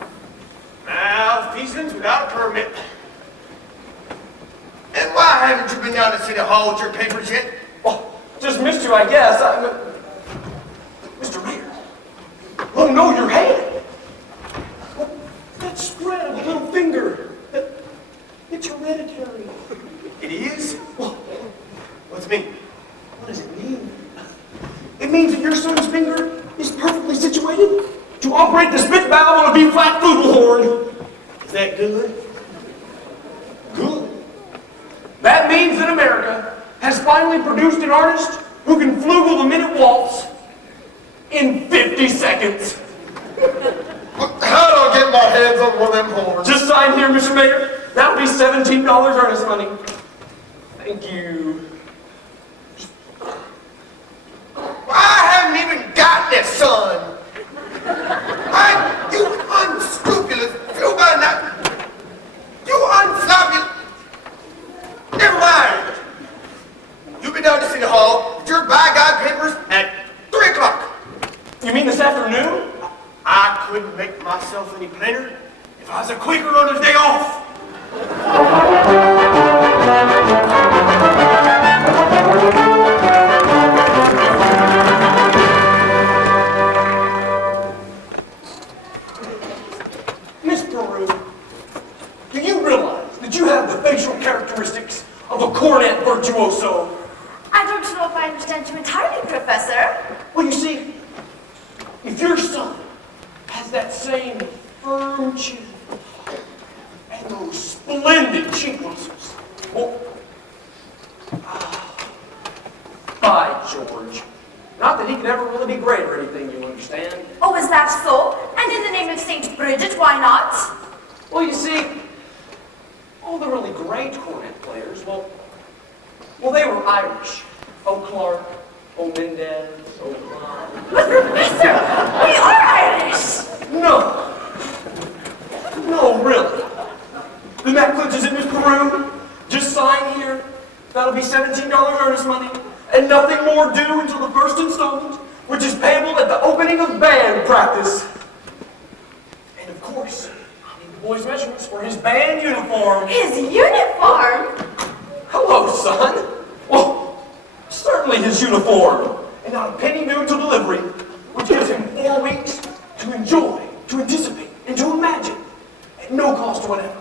Malfeasance without a permit. And why haven't you been down to City Hall with your papers yet? Well, just missed you, I guess. Mr. Mayor, let him know your hand. Well, that spread of the little finger, it's hereditary. It is? Well, What's it mean? what does it mean? It means that your son's finger is perfectly situated to operate the spit valve on a B-flat flugelhorn. Is that good? Good. That means that America has finally produced an artist who can flugel the minute waltz in 50 seconds. How do I get my hands on one of them horns? Just sign here, Mr. Mayor. That'll be $17 earnest money. Thank you. I haven't even got this, son. You unscrupulous, flu-by-night. You unscrupulous. Never mind. You be down to City Hall with your by-guy papers at 3 o'clock. You mean this afternoon? I couldn't make myself any plainer if I was a Quaker on his day off. Miss Peru, do you realize that you have the facial characteristics of a cornet virtuoso? I don't know if I understand you entirely, Professor. Well, you see, if your son has that same firm chin and those splendid cheek muscles, well, by George. Not that he could ever really be great or anything, you understand? Oh, is that so? And in the name of St. Bridget, why not? Well, you see, all the really great cornet players, well, they were Irish. O'Clark, O'Mendez, O'Connor. But Professor, we are Irish! No. No, really. Then that clinches it, Miss Peru. Just sign here. That'll be $17 earnest money, and nothing more due until the first installment, which is payable at the opening of band practice. And of course, I need the boy's measurements for his band uniform. His uniform? Hello, son. Well, certainly his uniform, and not a penny due till delivery, which gives him 4 weeks to enjoy, to anticipate, and to imagine, at no cost whatever.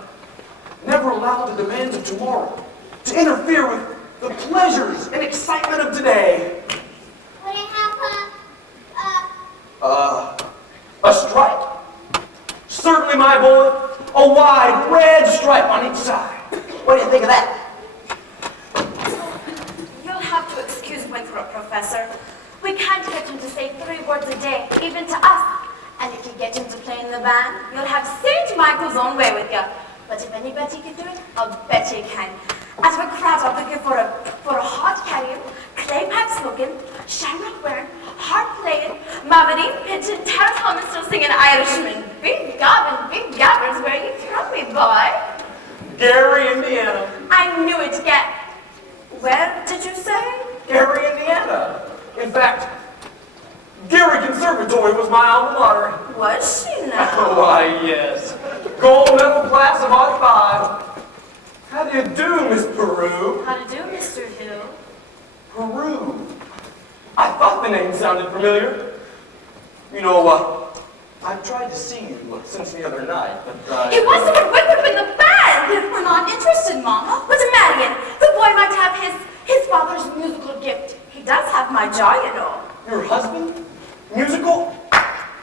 Never allow the demands of tomorrow to interfere with the pleasures and excitement of today. What do you have, A stripe. Certainly, my boy, a wide red stripe on each side. What do you think of that? You'll have to excuse Winthrop, Professor. We can't can't get him to say 3 words a day, even to us. And if you get him to play in the band, you'll have St. Michael's own way with you. But if anybody can do it, I'll bet you can. Out of a crowd, I'll pick you for a hot carrying, clay pipe smoking, shamrock wearing, harp playing, Maverick pitching, Terrace Humming still singing Irishman. Big Gabber's where you from me, boy. Gary, Indiana. I knew it, Where did you say? Gary, Indiana. In fact, Gary Conservatory was my alma mater. Was she now? Oh, why, yes. Gold medal class of Art 5. How do you do, Miss Peru? How to do, Mr. Hill? Peru. I thought the name sounded familiar. You know, I've tried to see you since the other night, but He wants to put Winthrop in the band! We're not interested, Mama. What's Marion? The boy might have his father's musical gift. He does have my jaw, you know. Your husband? Musical?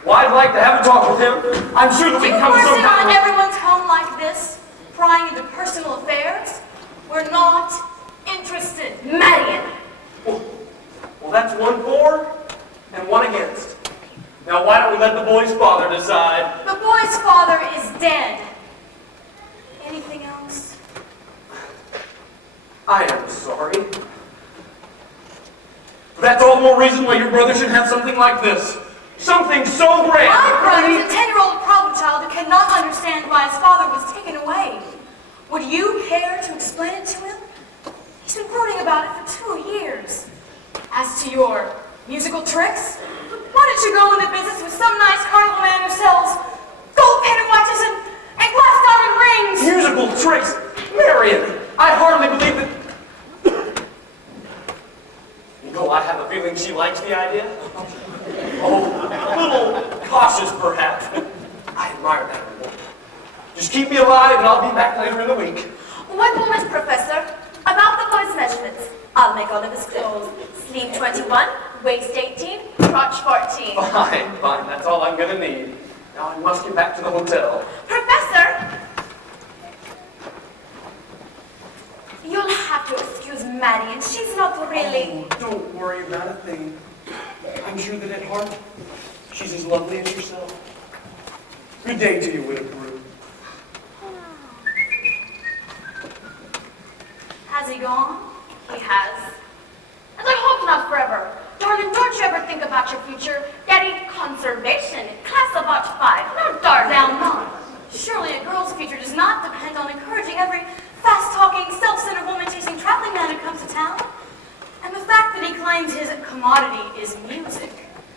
Well, I'd like to have a talk with him. I'm sure that we You can come to force some it on kind of... everyone's home like this, prying into personal affairs? We're not interested. Marion! Well, that's 1 for and 1 against. Now, why don't we let the boy's father decide? The boy's father is dead. Anything else? I am sorry. That's all the more reason why your brother should have something like this. Something so grand. My brother is a 10-year-old problem child who cannot understand why his father was taken away. Would you care to explain it to him? He's been brooding about it for 2 years. As to your musical tricks, why don't you go into business with some nice carnival man who sells gold-painted watches and glass diamond rings? Musical tricks? Marion, I hardly believe that... No, I have a feeling she likes the idea. Oh, a little cautious, perhaps, but I admire that in a woman. Just keep me alive and I'll be back later in the week. One moment, Professor. About the boy's measurements. I'll make all of his clothes. Sleeve 21, waist 18, crotch 14. Fine, that's all I'm gonna need. Now I must get back to the hotel. Professor! You'll have to excuse Maddie, and she's not really... Oh, don't worry about a thing. I'm sure that at heart, she's as lovely as yourself. Good day to you, Widow Peru. Has he gone? He has. And I hope not forever. Darling, don't you ever think about your future. Daddy, conservation, class of about 5. No, darling. Now, Mom, surely a girl's future does not depend on encouraging every fast-talking, self-centered woman chasing traveling man who comes to town. And the fact that he claims his commodity is music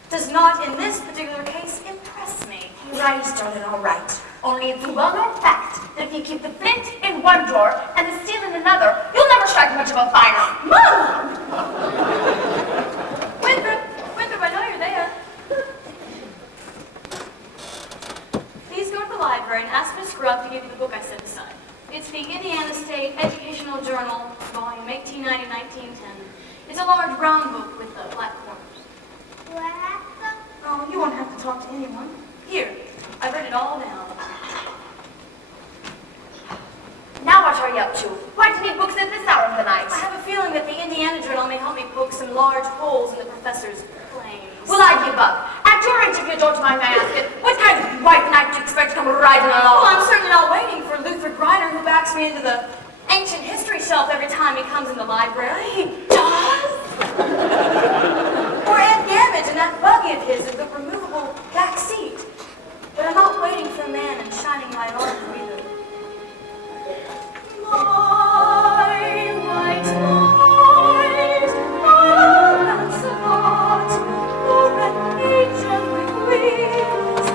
does not, in this particular case, impress me. Right, darling, all right. Only it's a well-known fact that if you keep the flint in one drawer and the steel in another, you'll never strike much of a fire. Mom! Winthrop, I know you're there. Please go to the library and ask Miss Grubb to give you the book I set aside. It's the Indiana State Educational Journal, volume 1890-1910. It's a large brown book with black corners. Do I have to? Oh, you won't have to talk to anyone. Here, I've written it all down. Now what are you up to? Why do you need books at this hour of the night? I have a feeling that the Indiana Journal may help me poke some large holes in the professor's claims. Well, I give up. At your age, if you don't mind my asking, what kind of white knight do you expect to come riding along? Well, I'm certainly not waiting for Luther Griner, who backs me into the ancient history shelf every time he comes in the library. He does? Or Aunt Gamage in that buggy of his with the removable back seat. But I'm not waiting for a man in shining light armor either. My white knight, my Lancelot, or an angel with wings,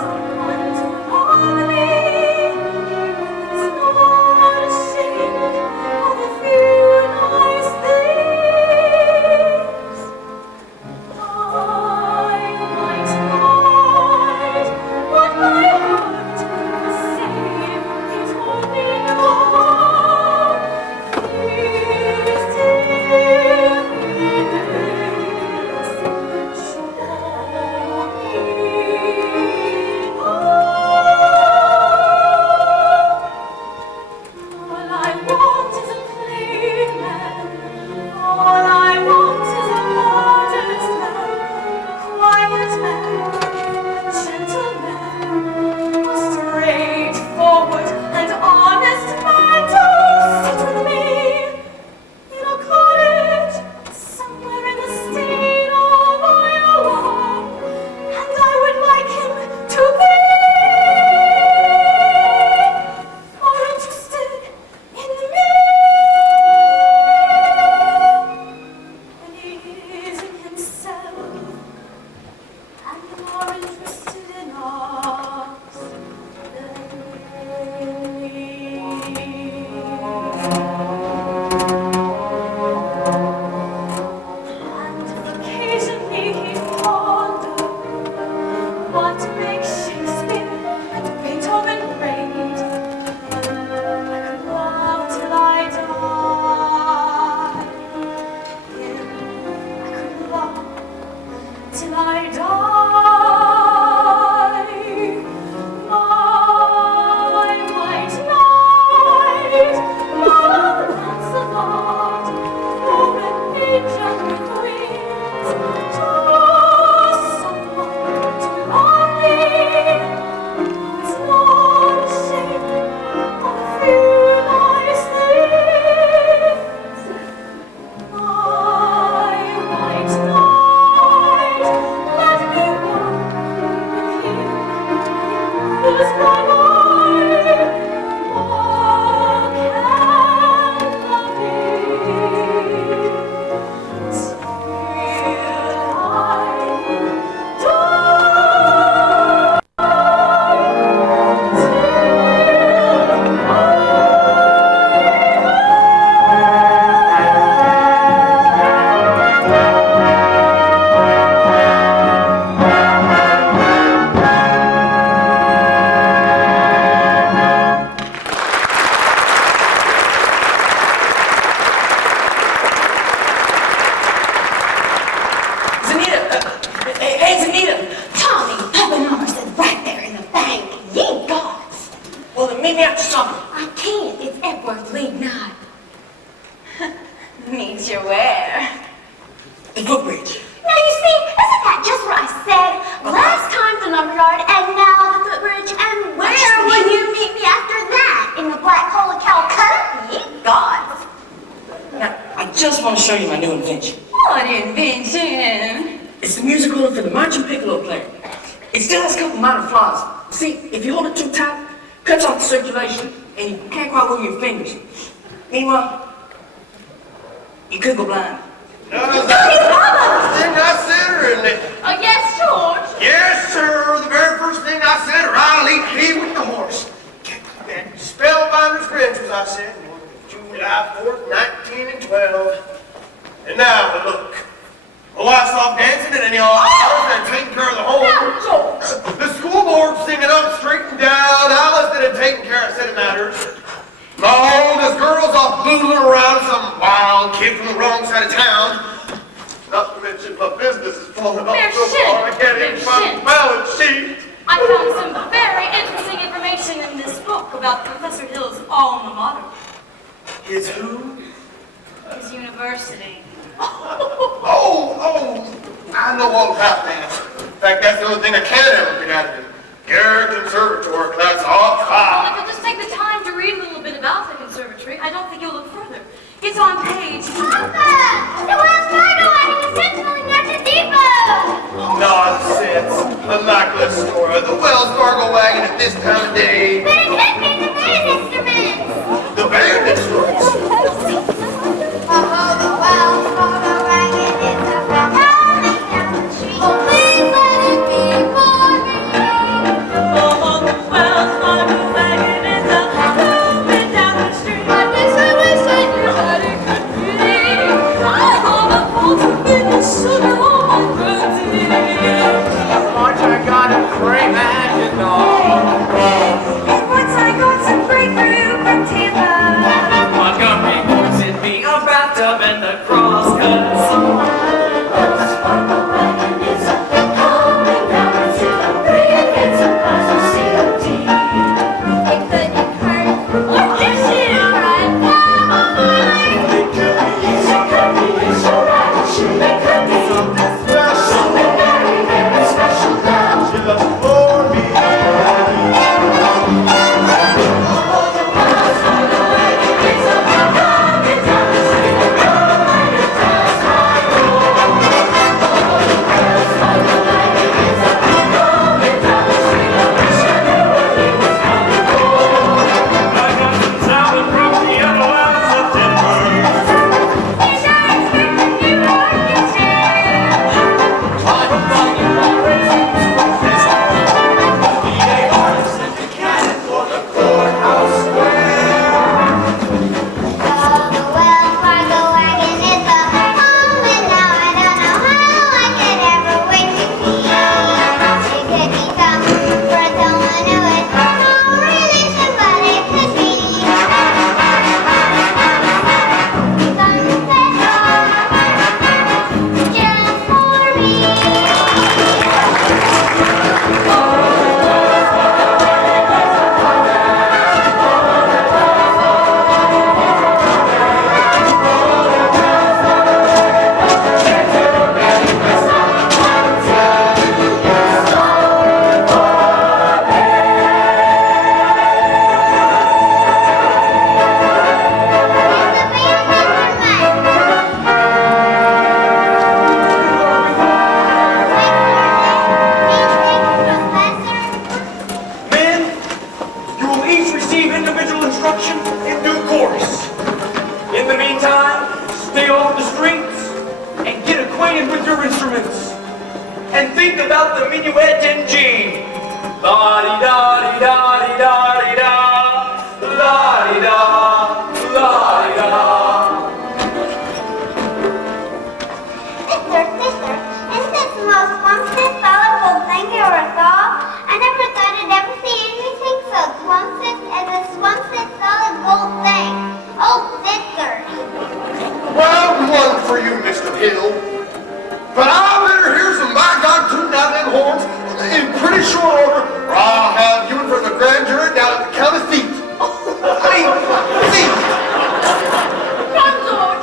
someone to harm me, is not ashamed of the fear. Meet your where? The footbridge. Now you see, isn't that just what I said? Last time the lumberyard, and now the footbridge, and where will you meet me after that? In the black hole of Calcutta? Ye gods! Now, I just want to show you my new invention. What invention? It's the musical for the marching piccolo player. It still has a couple minor flaws. See, if you hold it too tight, it cuts off the circulation, and you can't quite move your fingers. Meanwhile, you could go blind. Now, is that the first thing I said, or isn't it? Oh, yes, George. Yes, sir. The very first thing I said, or I'll eat hay with the horse. That spellbinder's bridge, as I said, July 4th, 1912. And now, look. Well, I stopped dancing and any hours and taking care of the home. The school board singing up straight and down. Alice did taking care of city matters. My oldest girl's off boozing around some wild kid from the wrong side of town. Not to mention my business is falling off so far I can't even find the balance sheet. I found some very interesting information in this book about Professor Hill's alma mater, Is who? his university. Oh, I know all about that. In fact, that's the only thing I can ever get out of him. Garrett Conservatory, that's all Well, fine. if you'll just take the time to read a little bit about the conservatory, I don't think you'll look further. It's on page... Papa! The Wells Fargo wagon is signaling at the depot! Nonsense. A Michael Astoria, the Wells Fargo wagon at this time of day. But it could be the band instruments! The band instruments. Oh, the Wells Fargo wagon is a rolling down the street. Oh, please let it be for me! Oh, the Wells Fargo wagon is a moving down the street. I wish that you had it could be. I want a bolt of bitter sugar on my protein. Once I got a great magic dog. Once I got some great for you from Tampa. Montgomery boys in me a bathtub and the cross cuts. It couldn't hurt. What is it? Right now, Just for me. Oh, the Wells Fargo wagon is a home, and now I don't know how I could ever wait to see it. It could become for someone who is no relation, but it could be. Sunset just for me. Men, you will each receive individual instruction in due course. In the meantime, stay off the streets and get acquainted with your instruments. And think about the minuet in G. La-di-da-di-da-di-da-di-da. La-di-da, la-di-da. Sister, isn't this the most clumsiest, solid thing you ever saw? I never thought I'd ever see anything so clumsiest as a swampsit solid gold thing. Oh, sister. Round one for you, Mr. Hill. But I better hear some by God tune down them horns in pretty short order, or I'll have you in front of the grand jury down at the county seat. I mean, seat. Run, George,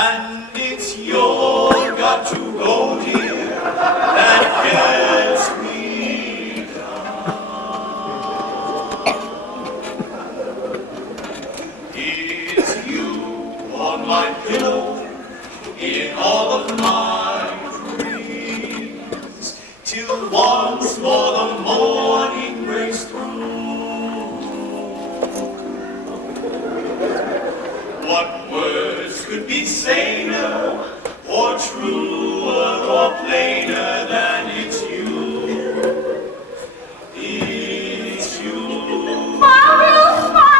And it's your got to go, dear, that gets me down. It's you on my pillow in all of my dreams, till once more the morning breaks through. What words could be saner, or truer, or plainer than it's you? It's you. Smile, girl, smile.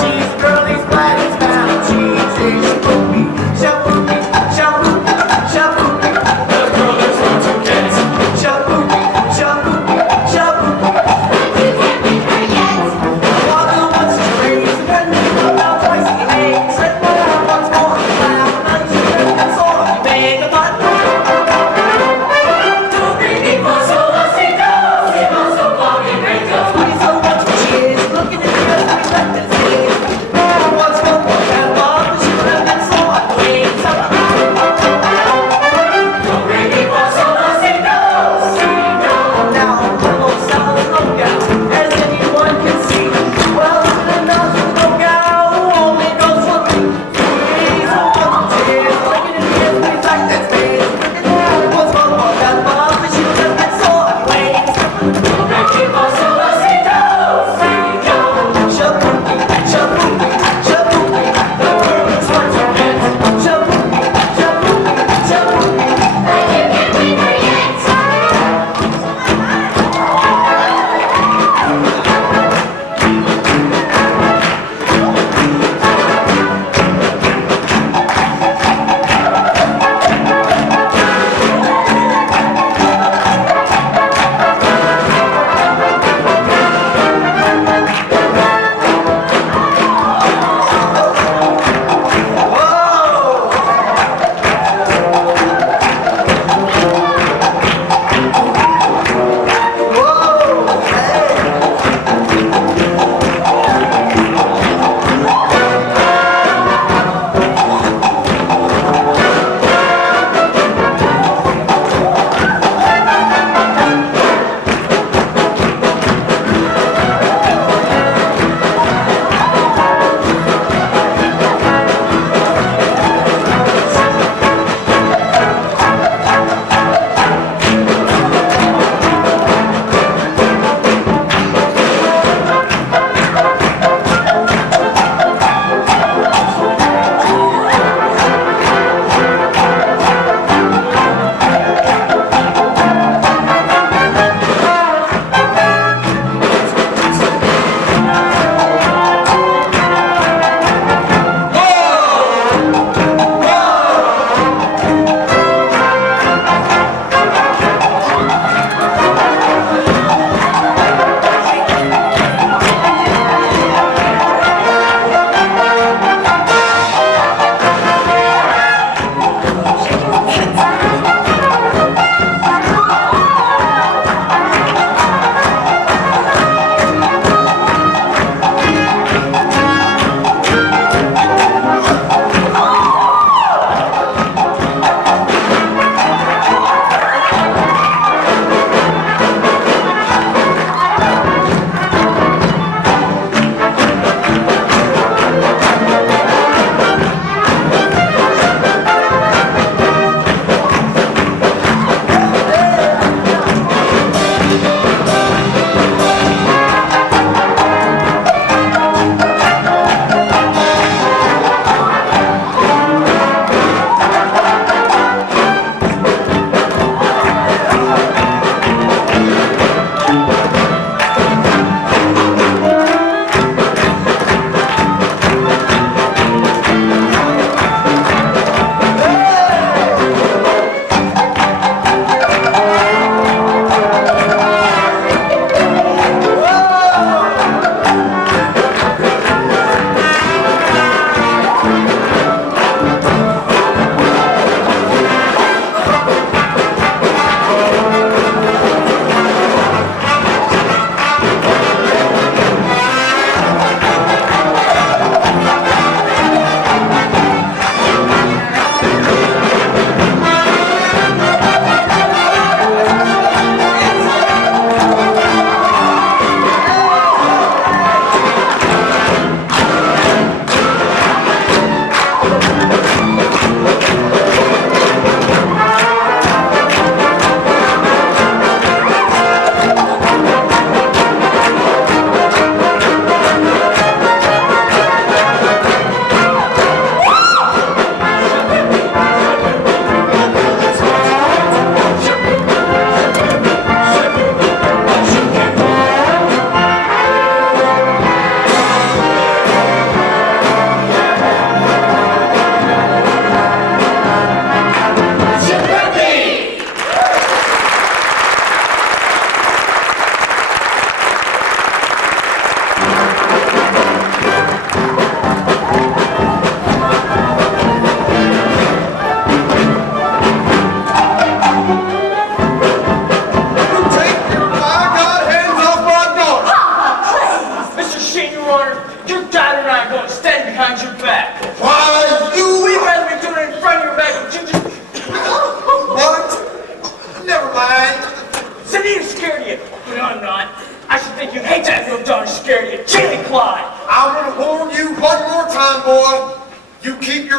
She's girlies, bodies, bound, she's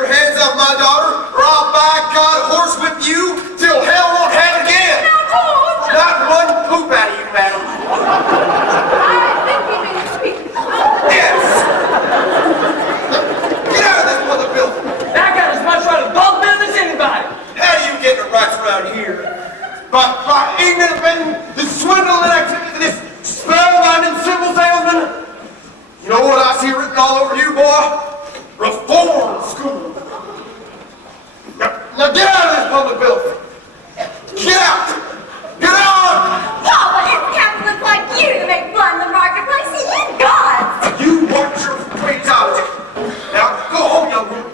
your hands off my daughter, or I'll by God horsewhip you till hell won't have it again. Not one poop out of you, madam. Yes. Get out of this mother building. I got as much right of bug business as anybody. How do you get the rights around here? By ignorant abetting the swindling activities of this spellbinding civil salesman? You know what I see written all over you, boy? Reform school. Now get out of this public building. Get out. Get out. Papa, it's capitalists like you to make blood in the marketplace, and you gods! You want your phraseology. Now go home, young woman.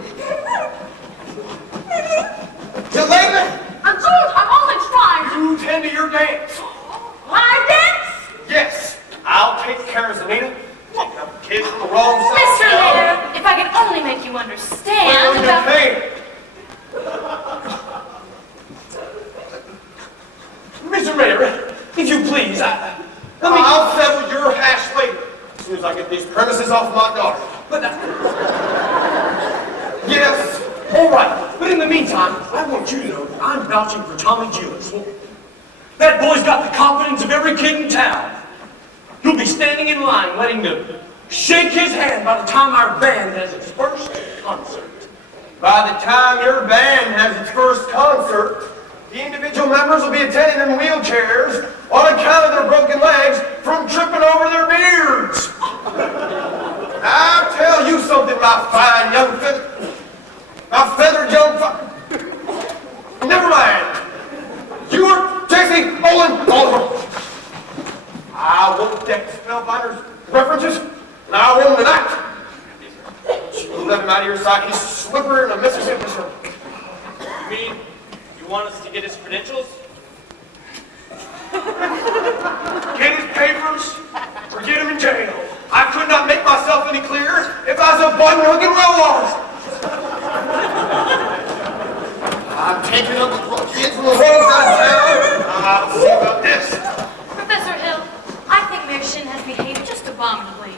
You leaving? George, I'm only trying. You tend to your dance. My dance? Yes, I'll take care of Zanita. Taking up kids from the wrong side. Mr. Mayor, if I could only make you understand about... Mr. Mayor, if you please, I'll settle your hash later, as soon as I get these premises off my daughter. But Yes. all right. But in the meantime, I want you to know that I'm vouching for Tommy Gillis. That boy's got the confidence of every kid in town. He'll be standing in line waiting to shake his hand by the time our band has its first concert. By the time your band has its first concert, the individual members will be attending in wheelchairs on account of their broken legs from tripping over their beards. I'll tell you something, my fine young feathered young Never mind. You are J.C. Olin Oliver. I won't deck Spellbinder's references, and I won't tonight. You let him out of your sight. He's slippery in a Mississippi River. You mean you want us to get his credentials? Get his papers or get him in jail. I could not make myself any clearer if I was a button hooking railroad. I'm taking up the kids from the wrong side of town. I'll see about this. Professor Hill, I think Mayor Shin has behaved just abominably.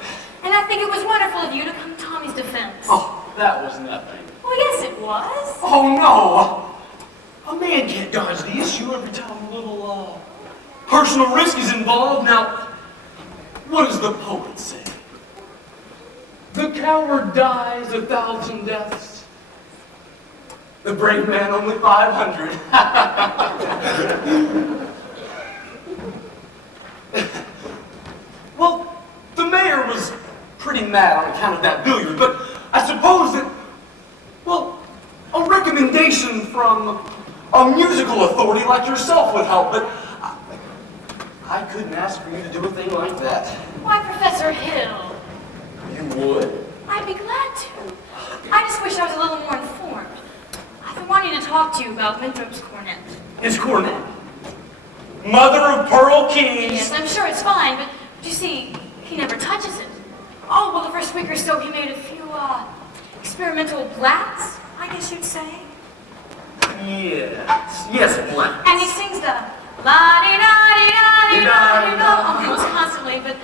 And I think it was wonderful of you to come to Tommy's defense. Oh, that was nothing. Well, yes, it was. Oh, no. A man can't dodge the issue every time a little, personal risk is involved. Now, what does the poet say? The coward dies 1,000 deaths. The brave man only 500. Well, the mayor was pretty mad on account of that billiard, but I suppose that, well, a recommendation from a musical authority like yourself would help, but I couldn't ask for you to do a thing like that. Why, Professor Hill? You would? I'd be glad to. I just wish I was a little more informed. I've been wanting to talk to you about Winthrop's cornet. His cornet? Mother of pearl keys. Yes, I'm sure it's fine, but you see, he never touches it. Oh, well, the first week or so he made a few, experimental blats, I guess you'd say. Yes, Blank. And he sings the la-di-da-di-da-di-da-di-da almost constantly, but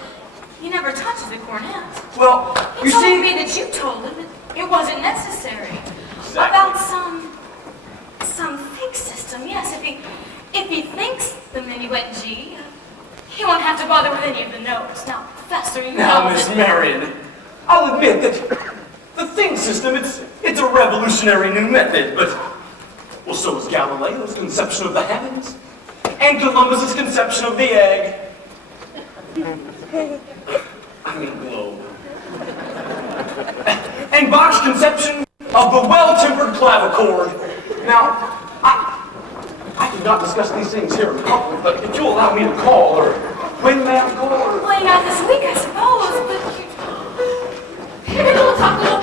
he never touches the cornet. Well, He you told see... me that you told him that it wasn't necessary. Exactly. About some fake system, yes. If he thinks the minuet G, he won't have to bother with any of the notes. Now, Professor, you Now, know Miss that... Marion, I'll admit that the thing system, it's a revolutionary new method, but, well, so is Galileo's conception of the heavens, and Columbus's conception of the egg. I mean, globe. And Bach's conception of the well-tempered clavichord. Now, I cannot discuss these things here in public, but if you'll allow me to call, or when may I call, or... Well, not this week, I suppose, but you... Pickle, tackle,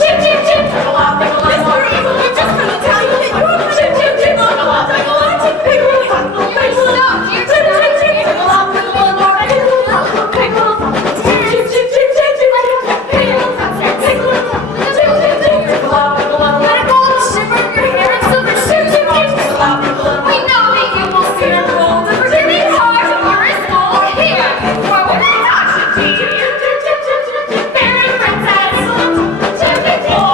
chip, chip, chip, pickle out, pickle out. Mr. Evil, we just couldn't tell you that you were chip, chip, chip, pickle out, pickle out, chip, pickle, tackle, pickle out, chip, chip, chip, pickle out, pickle out, pickle, tackle, pickle, chip, chip, chip, chip, pickle, pickle, pickle, chip, chip, chip, pickle out, pickle out. Let it go, shiver your hair in silver shoes, chip, chip, pickle out, pickle out. We know that you will steer gold, the Virginia heart of your is gold here. For when I touch it, chip, chip, chip, chip, chip, chip, chip, Mary Princess, chip, chip, chip.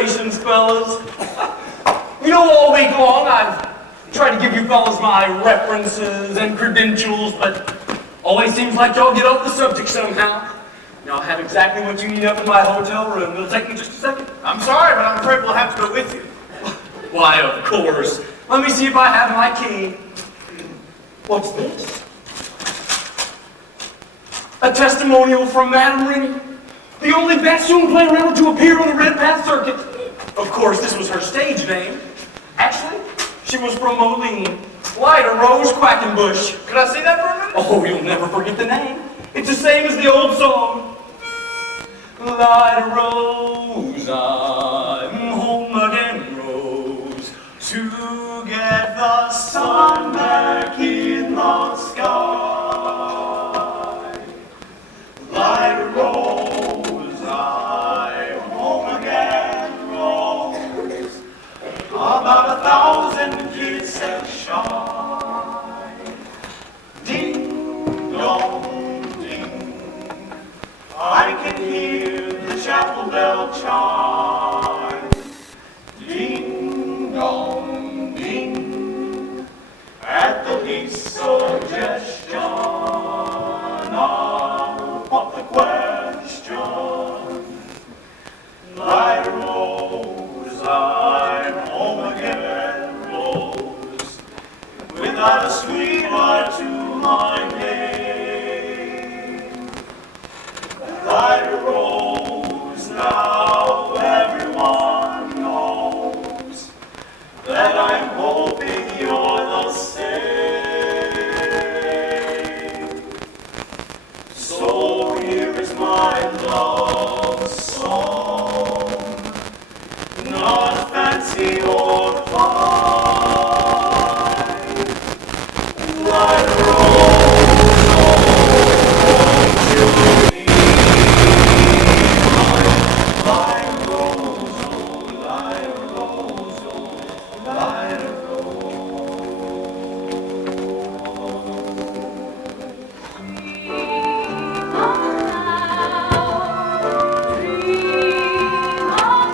Congratulations, fellas. You know, all week long I've tried to give you fellas my references and credentials, but always seems like y'all get off the subject somehow. Now I have exactly what you need up in my hotel room. It'll take me just a second. I'm sorry, but I'm afraid we'll have to go with you. Why, of course. Let me see if I have my key. What's this? A testimonial from Madame Rennie, the only bassoon player ever to appear on the Red Path Circuit. Of course, this was her stage name. Actually, she was from Moline, Lyda Rose Quackenbush. Could I see that for a minute? Oh, you'll never forget the name. It's the same as the old song. Lyda Rose, I'm home again, Rose, to get the sun back in the sky. Lyda Rose, I'm home again, Rose, about 1,000 kids and shy. Ding dong ding, I can hear the chapel bell chime. Ding dong ding, at the least suggestion I'll pop the question. Lyda Rose, I'm home again, Rose, without a sweetheart to my name. Lyda Rose, now everyone knows that I'm hoping you're the same. So here is my love song, not fancy or fine. Lyda Rose, oh, won't you be mine? Lyda Rose, oh, Lyda Rose, oh, Lyda Dream on now, dream on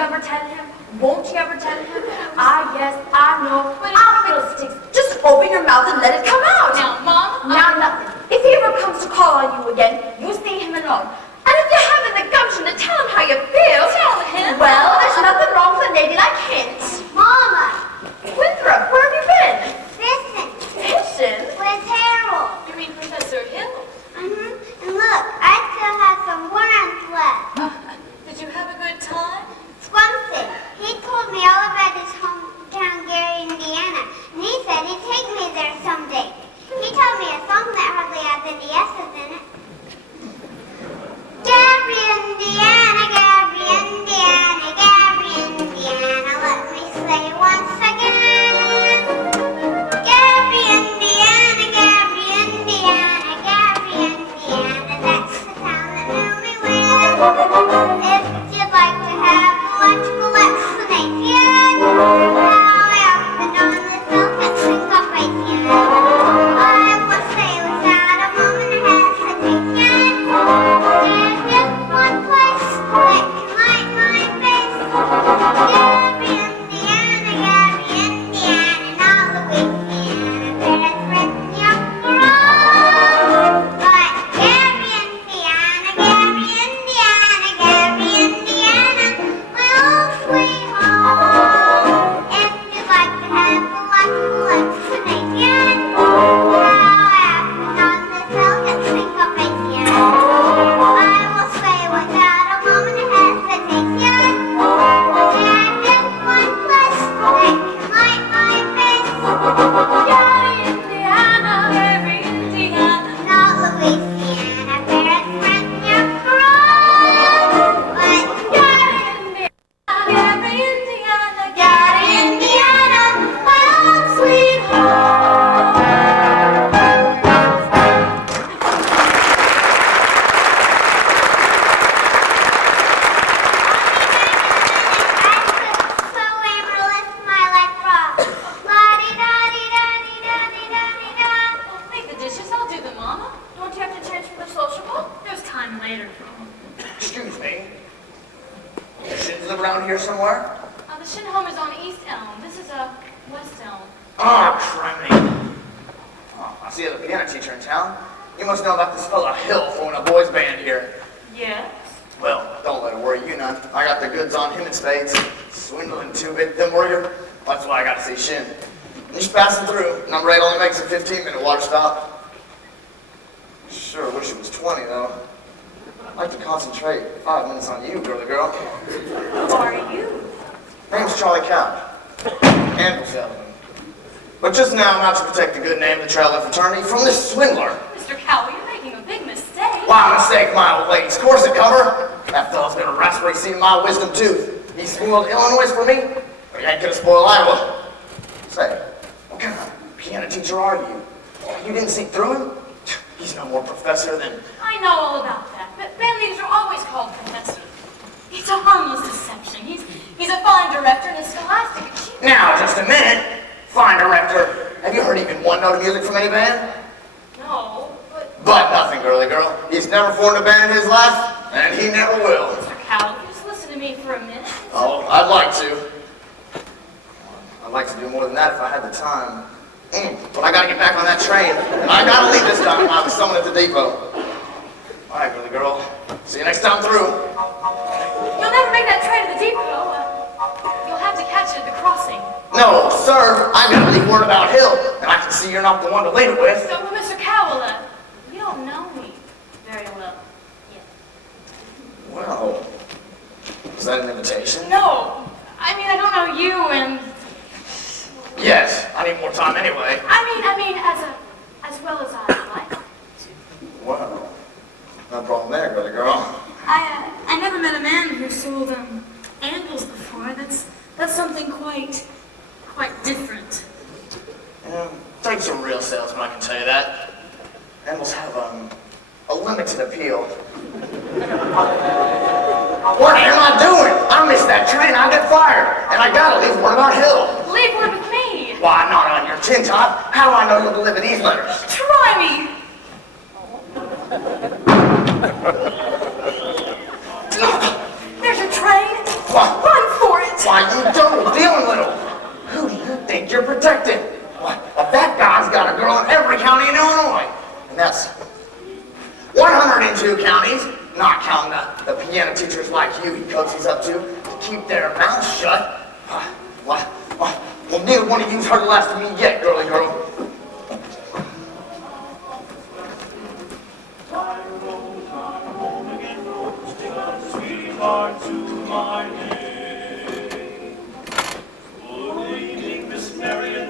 you ever tell him? Won't you ever tell him? Ah, yes, I know. Ah, fiddlesticks. Just open your mouth and let it come out. Now, Mom, Now, nothing. If he ever comes to call on you again, you see him alone. And if you haven't the gumption to tell him how you feel, tell him. well, there's nothing wrong with a lady like hint. Mama, Winthrop, where have you been? listen. Fishing? With Harold. you mean Professor Hill? Mm-hmm. And look, I still have some worms left. Did you have a good time? Squumsy, he told me all about his hometown, Gary, Indiana, and he said he'd take me there someday. He told me a song that hardly has any S's in it. Gary, Indiana, Gary, Indiana, Gary, Indiana, let me say once again. Gary, Indiana, Gary, Indiana, Gary, Indiana, that's the town that knew me well. If you'd like to have a logical explanation, how I often on this elephant syncopation, I will say without a moment of hesitation, there is one place that can light my face. Gary, Indiana, Gary, Indiana, not Louisiana, there's written young girl. But Gary, Indiana, Gary, Indiana, Gary, Indiana, my old sweet home. If you'd like to have a logical explanation, how I acted on this elegant syncopation, I will say without a moment of hesitation, there is one place that can light my face. Gary, Indiana, Gary, Indiana, not Louisiana, there's written young girl. But Gary, Indiana, Gary, Indiana, my own sweet home. So Amarillo, my life rock. La-di-da-di-da-di-da-di-da-di-da. Make the dishes, I'll do them, Mama. Don't you have to change for the sociable? There's time later. Excuse me. You should live around here somewhere? The Shin home is on East Elm. This is West Elm. Oh, criminy. Oh, I see you have a piano teacher in town. You must know about this fella Hill forming a boys band here. Yes. Well, don't let it worry you none. I got the goods on him in spades. Swindling two-bit them warrior. That's why I got to see Shin. Just passing through. Number 8 only makes a 15-minute water stop. Sure wish it was 20, though. I'd like to concentrate 5 minutes on you, girly girl. Who are you? Name's Charlie Cow. Handle salesman. But just now I'm out to protect the good name of the traveling fraternity from this swindler. Mr. Cowell, you're making a big mistake. Why mistake, my old lady's corset cover? That fella's got a raspberry seed in my wisdom tooth. He spoiled Illinois for me, but he ain't gonna spoil Iowa. Say, what kind of piano teacher are you? You didn't see through him? He's no more professor than... I know all about that, but band leaders are always called professors. It's a harmless deception. He's a fine director and a scholastic achievement. Now, just a minute. Fine director. Have you heard even one note of music from any band? No, But nothing, girly girl. He's never formed a band in his life, and he never will. Mr. Cowell, just listen to me for a minute. Oh, I'd like to. I'd like to do more than that if I had the time. But I gotta get back on that train, and I gotta leave this time while I was someone at the depot. All right, girly girl. See you next time through. You'll never make that train to the depot. You'll have to catch it at the crossing. No, sir. I gotta leave word about Hill, and I can see you're not the one to leave it with. So, Mr. Cowell, you don't know me very well yet. Well, is that an invitation? No, I mean, I don't know you, and Yes, I need more time anyway. I mean, as well as I'd like to. Well, no problem there, girly girl. I never met a man who sold anvils before. That's something quite different. Takes a real salesman, I can tell you that. Animals have a limited appeal. What am I doing? I missed that train, I'll get fired. And I gotta leave word about Hill. Leave word with me. Why, not on your tin top. How do I know you'll deliver these letters? Try me. There's your train. What? Run you don't dealing little. Who do you think you're protecting? What? That guy's got a girl in every county in Illinois. And that's 102 counties, not counting the piano teachers like you he coaxes up to keep their mouths shut. Well, neither one of you's heard the last of me yet, girly girl. Sweetheart to my name. Good evening, Miss Marion.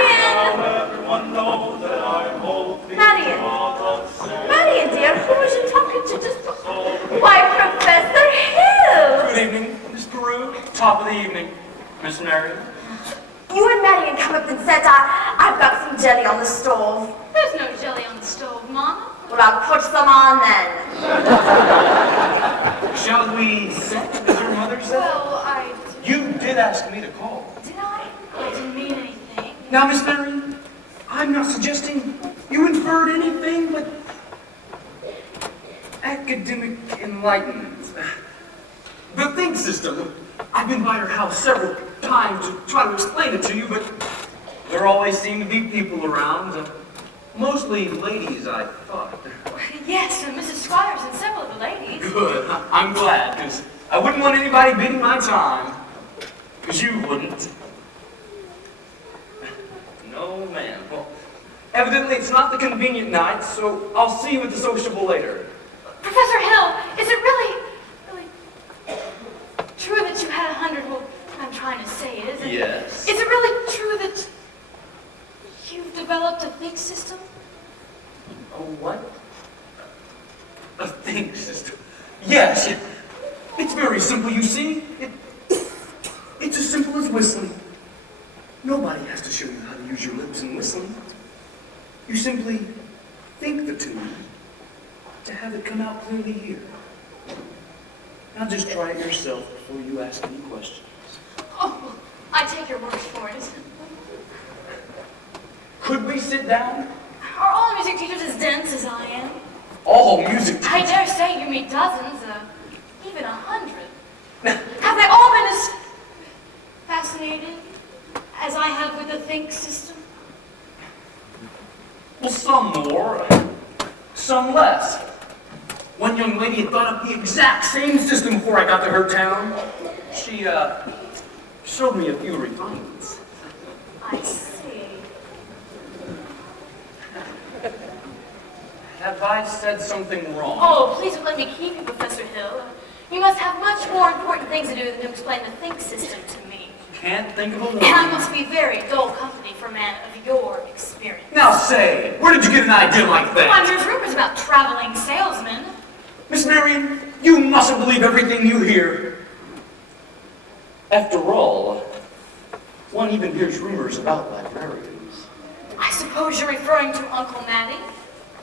Everyone knows that I'm hoping Marion, dear, who was you talking to just... Why, Professor Hill! Good evening, Miss Peru. Top of the evening, Miss Marion. You and Marion come up and said, I've got some jelly on the stove. There's no jelly on the stove, Mama. Well, I'll put some on then. Shall we set, as your mother said? Well, You did ask me to call. Did I? I didn't mean anything. Now, Miss Marion, I'm not suggesting you inferred anything but academic enlightenment. The think system. I've been by her house several times to try to explain it to you, but there always seem to be people around. Mostly ladies, I thought. Yes, Mrs. Squires and several of the ladies. Good. I'm glad, because I wouldn't want anybody beating my time. Because you wouldn't. No, ma'am. Well, evidently it's not the convenient night, so I'll see you at the sociable later. Professor Hill, is it really true that you had 100? Well, what I'm trying to say is... Yes. Is it really true that you've developed a think system? A what? A think system. Yes. It's very simple, you see. It's as simple as whistling. Nobody has to show you how to use your lips in whistling. You simply think the tune to have it come out clearly here. Now just try it yourself before you ask any questions. Oh, well, I take your word for it. Could we sit down? Are all music teachers as dense as I am? All music I dare say you meet dozens, even 100. Have they all been as fascinated as I have with the think system? Well, some more, some less. One young lady had thought up the exact same system before I got to her town. She, showed me a few refinements. I see. Have I said something wrong? Oh, please don't let me keep you, Professor Hill. You must have much more important things to do than to explain the think system to me. Can't think of a And I one. must be very dull company for a man of your experience. Now say, where did you get an idea like Well, that? there's rumors about traveling salesmen. Miss Marion, you mustn't believe everything you hear. After all, one even hears rumors about librarians. I suppose you're referring to Uncle Matty?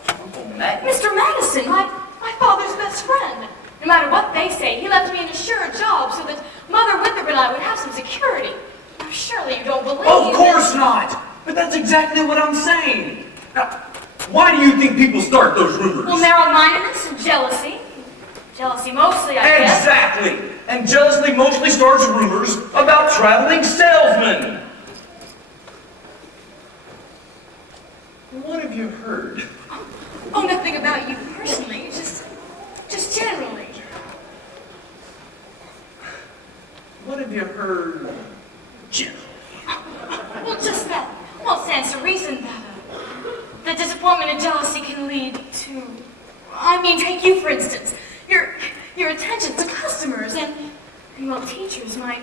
Uncle Matt? Mr. Madison, my father's best friend. No matter what they say, he left me an assured job so that Mother Winthrop and I would have some security. Now, surely you don't believe Of course not! But that's exactly what I'm saying. Now, why do you think people start those rumors? Well, narrow-mindedness and jealousy. Jealousy mostly, I guess. Exactly! And jealousy mostly starts rumors about traveling salesmen. What have you heard? Oh, nothing about you personally, just generally. What have you heard generally? Well, just that. Well, it stands to reason that the disappointment and jealousy can lead to... I mean, take you, for instance. Your attention to customers and well, teachers might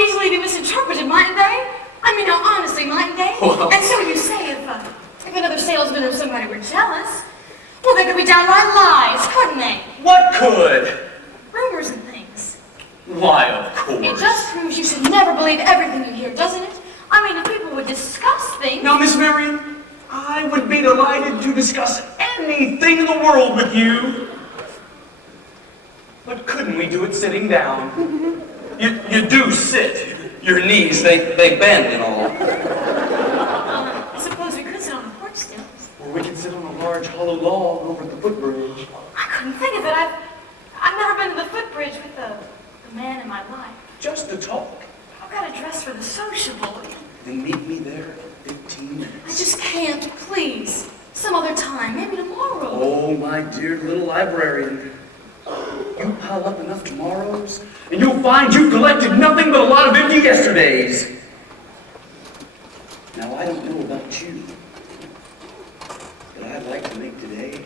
easily be misinterpreted, mightn't they? I mean, no, honestly, mightn't they? Well. And so you say if another salesman or somebody were jealous, well, they could be downright lies, couldn't they? What could? Rumors and things. Why, of course. It just proves you should never believe everything you hear, doesn't it? I mean, if people would discuss things... Now, Miss Marion, I would be delighted to discuss anything in the world with you. But couldn't we do it sitting down? You do sit. Your knees, they bend and all. I suppose we could sit on the porch steps. Or we can sit on a large hollow log over at the footbridge. I couldn't think of it. I've never been to the footbridge with the man in my life. Just to talk. I've got to dress for the sociable. Then meet me there in 15 minutes. I just can't, please. Some other time, maybe tomorrow. Oh, my dear little librarian. You pile up enough tomorrows, and you'll find you've collected nothing but a lot of empty yesterdays. Now, I don't know about you, but I'd like to make today